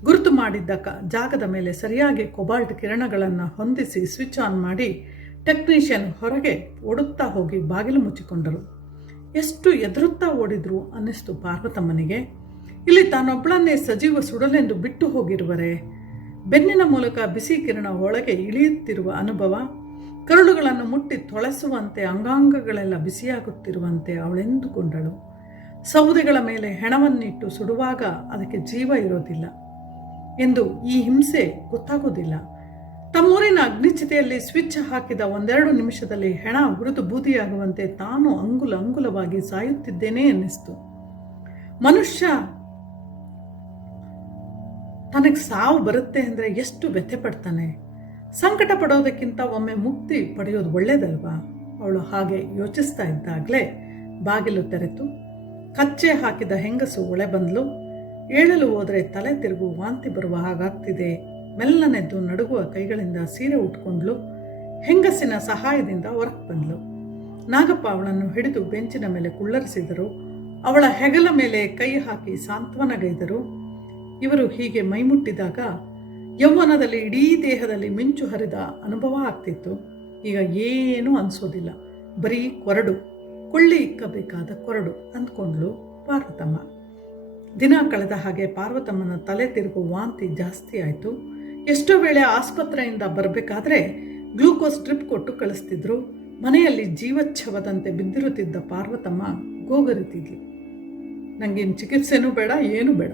ಗುರುತು ಮಾಡಿದ್ದ ಜಾಗದ ಮೇಲೆ ಸರಿಯಾಗಿ ಕೊಬಾಲ್ಟ್ ಕಿರಣಗಳನ್ನು ಹೊಂದಿಸಿ ಸ್ವಿಚ್ ಆನ್ ಮಾಡಿ ಟೆಕ್ನಿಷಿಯನ್ ಹೊರಗೆ ಓಡುತ್ತಾ ಹೋಗಿ ಬಾಗಿಲು ಮುಚ್ಚಿಕೊಂಡರು. ಎಷ್ಟು ಎದುರುತ್ತಾ ಓಡಿದ್ರು ಅನ್ನಿಸ್ತು ಪಾರ್ವತಮ್ಮನಿಗೆ. ಇಲ್ಲಿ ತಾನೊಬ್ಬಳನ್ನೇ ಸಜೀವ ಸುಡಲೆಂದು ಬಿಟ್ಟು ಹೋಗಿರುವರೆ. ಬೆನ್ನಿನ ಮೂಲಕ ಬಿಸಿ ಕಿರಣ ಒಳಗೆ ಇಳಿಯುತ್ತಿರುವ ಅನುಭವ. ಕರುಳುಗಳನ್ನು ಮುಟ್ಟಿ ತೊಳೆಸುವಂತೆ, ಅಂಗಾಂಗಗಳೆಲ್ಲ ಬಿಸಿಯಾಗುತ್ತಿರುವಂತೆ ಅವಳೆಂದುಕೊಂಡಳು. ಸೌದೆಗಳ ಮೇಲೆ ಹೆಣವನ್ನಿಟ್ಟು ಸುಡುವಾಗ ಅದಕ್ಕೆ ಜೀವ ಇರೋದಿಲ್ಲ ಎಂದು ಈ ಹಿಂಸೆ ಗೊತ್ತಾಗೋದಿಲ್ಲ. ತಮ್ಮೂರಿನ ಅಗ್ನಿಚಿತೆಯಲ್ಲಿ ಸ್ವಿಚ್ ಹಾಕಿದ ಒಂದೆರಡು ನಿಮಿಷದಲ್ಲಿ ಹೆಣ ಹುರಿದು ಬೂದಿಯಾಗುವಂತೆ ತಾನು ಅಂಗುಲವಾಗಿ ಸಾಯುತ್ತಿದ್ದೇನೆ ಅನ್ನಿಸ್ತು. ಮನುಷ್ಯ ತನಗೆ ಸಾವು ಬರುತ್ತೆ ಅಂದರೆ ಎಷ್ಟು ವ್ಯಥೆ ಪಡ್ತಾನೆ. ಸಂಕಟ ಪಡೋದಕ್ಕಿಂತ ಒಮ್ಮೆ ಮುಕ್ತಿ ಪಡೆಯೋದು ಒಳ್ಳೇದಲ್ವಾ? ಅವಳು ಹಾಗೆ ಯೋಚಿಸ್ತಾ ಇದ್ದಾಗಲೇ ಬಾಗಿಲು ತೆರೆತು. ಕಚ್ಚೆ ಹಾಕಿದ ಹೆಂಗಸು ಒಳೆ ಬಂದ್ಲು. ಏಳಲು ಹೋದರೆ ತಲೆ ತಿರುಗು ವಾಂತಿ ಬರುವ ಹಾಗಾಗ್ತಿದೆ. ಮೆಲ್ಲನೆದ್ದು ನಡುಗುವ ಕೈಗಳಿಂದ ಸೀರೆ ಉಟ್ಕೊಂಡ್ಲು. ಹೆಂಗಸಿನ ಸಹಾಯದಿಂದ ಹೊರಗೆ ಬಂದ್ಲು. ನಾಗಪ್ಪ ಅವಳನ್ನು ಹಿಡಿದು ಬೆಂಚಿನ ಮೇಲೆ ಕುಳ್ಳರಿಸಿದರು. ಅವಳ ಹೆಗಲ ಮೇಲೆ ಕೈ ಹಾಕಿ ಸಾಂತ್ವನಗೈದರು. ಇವರು ಹೀಗೆ ಮೈಮುಟ್ಟಿದಾಗ ಯೌವನದಲ್ಲಿ ಇಡೀ ದೇಹದಲ್ಲಿ ಮಿಂಚು ಹರಿದ ಅನುಭವ ಆಗ್ತಿತ್ತು. ಈಗ ಏನೂ ಅನಿಸೋದಿಲ್ಲ. ಬರೀ ಕೊರಡು, ಕೊಳ್ಳಿ ಇಕ್ಕಬೇಕಾದ ಕೊರಡು ಅಂದ್ಕೊಂಡ್ಲು ಪಾರ್ವತಮ್ಮ. ದಿನ ಕಳೆದ ಹಾಗೆ ಪಾರ್ವತಮ್ಮನ ತಲೆ ತಿರುಗು ವಾಂತಿ ಜಾಸ್ತಿ ಆಯಿತು. ಎಷ್ಟೋ ವೇಳೆ ಆಸ್ಪತ್ರೆಯಿಂದ ಬರಬೇಕಾದ್ರೆ ಗ್ಲೂಕೋಸ್ ಡ್ರಿಪ್ ಕೊಟ್ಟು ಕಳಿಸ್ತಿದ್ರು. ಮನೆಯಲ್ಲಿ ಜೀವಚ್ಛವದಂತೆ ಬಿದ್ದಿರುತ್ತಿದ್ದ ಪಾರ್ವತಮ್ಮ ಗೋಗರಿತಿದ್ಲು. ನನಗೇನು ಚಿಕಿತ್ಸೆನೂ ಬೇಡ, ಏನೂ ಬೇಡ,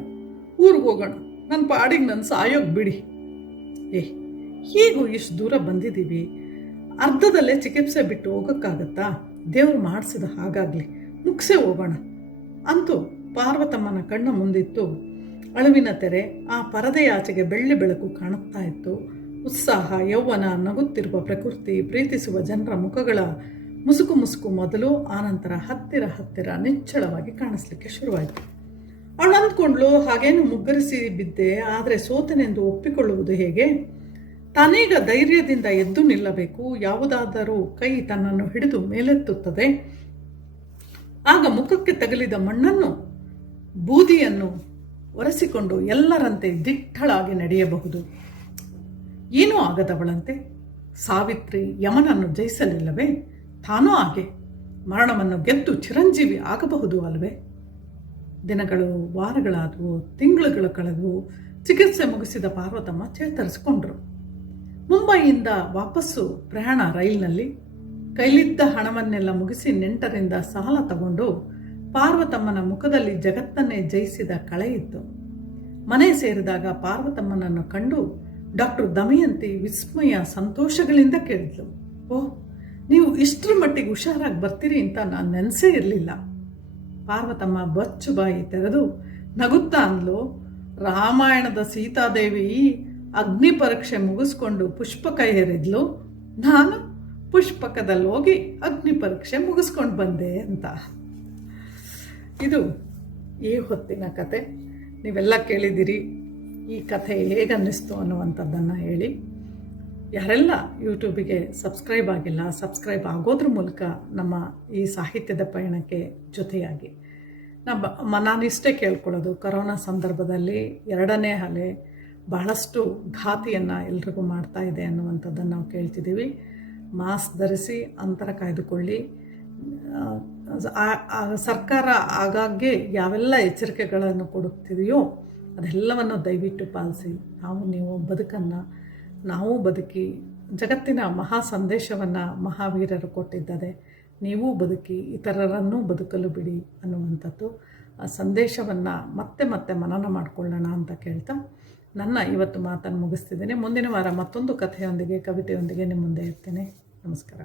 ಊರಿಗೆ ಹೋಗೋಣ, ನನ್ನ ಪಾಡಿಗೆ ನನ್ನ ಸಾಯೋಗಿ ಬಿಡಿ. ಹೀಗೂ ಇಷ್ಟು ದೂರ ಬಂದಿದ್ದೀವಿ, ಅರ್ಧದಲ್ಲೇ ಚಿಕಿತ್ಸೆ ಬಿಟ್ಟು ಹೋಗೋಕ್ಕಾಗತ್ತಾ? ದೇವ್ರು ಮಾಡಿಸಿದ ಹಾಗಾಗಲಿ, ಮುಗಿಸೇ ಹೋಗೋಣ ಅಂತೂ ಪಾರ್ವತಮ್ಮನ ಕಣ್ಣ ಮುಂದಿತ್ತು ಅಳುವಿನ ತೆರೆ. ಆ ಪರದೆಯಾಚೆಗೆ ಬೆಳ್ಳಿ ಬೆಳಕು ಕಾಣುತ್ತಾ ಇತ್ತು. ಉತ್ಸಾಹ, ಯೌವನ, ನಗುತ್ತಿರುವ ಪ್ರಕೃತಿ, ಪ್ರೀತಿಸುವ ಜನರ ಮುಖಗಳ ಮುಸುಕು ಮೊದಲು, ಆನಂತರ ಹತ್ತಿರ ನಿಚ್ಚಳವಾಗಿ ಕಾಣಿಸ್ಲಿಕ್ಕೆ ಶುರುವಾಯಿತು. ಅವಳು ಅಂದ್ಕೊಂಡ್ಲು, ಹಾಗೇನು ಮುಗ್ಗರಿಸಿ ಬಿದ್ದೆ, ಆದರೆ ಸೋತನೆಂದು ಒಪ್ಪಿಕೊಳ್ಳುವುದು ಹೇಗೆ? ತಾನೀಗ ಧೈರ್ಯದಿಂದ ಎದ್ದು ನಿಲ್ಲಬೇಕು. ಯಾವುದಾದರೂ ಕೈ ತನ್ನನ್ನು ಹಿಡಿದು ಮೇಲೆತ್ತುತ್ತದೆ. ಆಗ ಮುಖಕ್ಕೆ ತಗಲಿದ ಮಣ್ಣನ್ನು, ಬೂದಿಯನ್ನು ಒರೆಸಿಕೊಂಡು ಎಲ್ಲರಂತೆ ದಿಟ್ಟಳಾಗಿ ನಡೆಯಬಹುದು. ಏನೂ ಆಗದವಳಂತೆ ಸಾವಿತ್ರಿ ಯಮನನ್ನು ಜಯಿಸಲಿಲ್ಲವೇ? ತಾನೂ ಹಾಗೆ ಮರಣವನ್ನು ಗೆದ್ದು ಚಿರಂಜೀವಿ ಆಗಬಹುದು ಅಲ್ವೇ? ದಿನಗಳು, ವಾರಗಳಾದವು, ತಿಂಗಳುಗಳು ಕಳೆದವು. ಚಿಕಿತ್ಸೆ ಮುಗಿಸಿದ ಪಾರ್ವತಮ್ಮ ಚೇತರಿಸಿಕೊಂಡ್ರು. ಮುಂಬೈಯಿಂದ ವಾಪಸ್ಸು ಪ್ರಯಾಣ ರೈಲಿನಲ್ಲಿ. ಕೈಲಿದ್ದ ಹಣವನ್ನೆಲ್ಲ ಮುಗಿಸಿ ನೆಂಟರಿಂದ ಸಾಲ ತಗೊಂಡು ಪಾರ್ವತಮ್ಮನ ಮುಖದಲ್ಲಿ ಜಗತ್ತನ್ನೇ ಜಯಿಸಿದ ಕಳೆ ಇತ್ತು. ಮನೆ ಸೇರಿದಾಗ ಪಾರ್ವತಮ್ಮನನ್ನು ಕಂಡು ಡಾಕ್ಟರ್ ದಮಯಂತಿ ವಿಸ್ಮಯ ಸಂತೋಷಗಳಿಂದ ಕೇಳಿದ್ಲು, ಓಹ್, ನೀವು ಇಷ್ಟರ ಮಟ್ಟಿಗೆ ಹುಷಾರಾಗಿ ಬರ್ತೀರಿ ಅಂತ ನಾನು ನೆನೆಸೇ ಇರಲಿಲ್ಲ. ಪಾರ್ವತಮ್ಮ ಬಚ್ಚು ಬಾಯಿ ತೆರೆದು ನಗುತ್ತಾ ಅಂದ್ಲು, ರಾಮಾಯಣದ ಸೀತಾದೇವಿ ಅಗ್ನಿ ಪರೀಕ್ಷೆ ಮುಗಿಸ್ಕೊಂಡು ಪುಷ್ಪಕ ಏರಿದ್ಲು, ನಾನು ಪುಷ್ಪಕದಲ್ಲಿ ಹೋಗಿ ಅಗ್ನಿ ಪರೀಕ್ಷೆ ಮುಗಿಸ್ಕೊಂಡು ಬಂದೆ ಅಂತ. ಇದು ಈ ಹೊತ್ತಿನ ಕತೆ. ನೀವೆಲ್ಲ ಕೇಳಿದ್ದೀರಿ. ಈ ಕಥೆ ಹೇಗನ್ನಿಸ್ತು ಅನ್ನುವಂಥದ್ದನ್ನು ಹೇಳಿ. ಯಾರೆಲ್ಲ ಯೂಟ್ಯೂಬಿಗೆ ಸಬ್ಸ್ಕ್ರೈಬ್ ಆಗಿಲ್ಲ, ಸಬ್ಸ್ಕ್ರೈಬ್ ಆಗೋದ್ರ ಮೂಲಕ ನಮ್ಮ ಈ ಸಾಹಿತ್ಯದ ಪಯಣಕ್ಕೆ ಜೊತೆಯಾಗಿ. ನಾನಿಷ್ಟೇ ಕೇಳ್ಕೊಳ್ಳೋದು, ಕರೋನಾ ಸಂದರ್ಭದಲ್ಲಿ 2ನೇ ಅಲೆ ಬಹಳಷ್ಟು ಘಾತಿಯನ್ನು ಎಲ್ರಿಗೂ ಮಾಡ್ತಾ ಇದೆ ಅನ್ನುವಂಥದ್ದನ್ನು ನಾವು ಕೇಳ್ತಿದ್ದೀವಿ. ಮಾಸ್ಕ್ ಧರಿಸಿ, ಅಂತರ ಕಾಯ್ದುಕೊಳ್ಳಿ. ಸರ್ಕಾರ ಆಗಾಗ್ಗೆ ಯಾವೆಲ್ಲ ಎಚ್ಚರಿಕೆಗಳನ್ನು ಕೊಡುತ್ತಿದೆಯೋ ಅದೆಲ್ಲವನ್ನು ದಯವಿಟ್ಟು ಪಾಲಿಸಿ. ನೀವು ಬದುಕನ್ನು ನಾವು ಬದುಕಿ, ಜಗತ್ತಿನ ಮಹಾ ಸಂದೇಶವನ್ನು ಮಹಾವೀರರು ಕೊಟ್ಟಿದ್ದಾರೆ. ನೀವೂ ಬದುಕಿ, ಇತರರನ್ನೂ ಬದುಕಲು ಬಿಡಿ ಅನ್ನುವಂಥದ್ದು. ಆ ಸಂದೇಶವನ್ನು ಮತ್ತೆ ಮತ್ತೆ ಮನನ ಮಾಡಿಕೊಳ್ಳೋಣ ಅಂತ ಕೇಳ್ತಾ ನನ್ನ ಇವತ್ತು ಮಾತನ್ನು ಮುಗಿಸ್ತಿದ್ದೇನೆ. ಮುಂದಿನ ವಾರ ಮತ್ತೊಂದು ಕಥೆಯೊಂದಿಗೆ, ಕವಿತೆಯೊಂದಿಗೆ ನಿಮ್ಮ ಮುಂದೆ ಇರ್ತೇನೆ. ನಮಸ್ಕಾರ.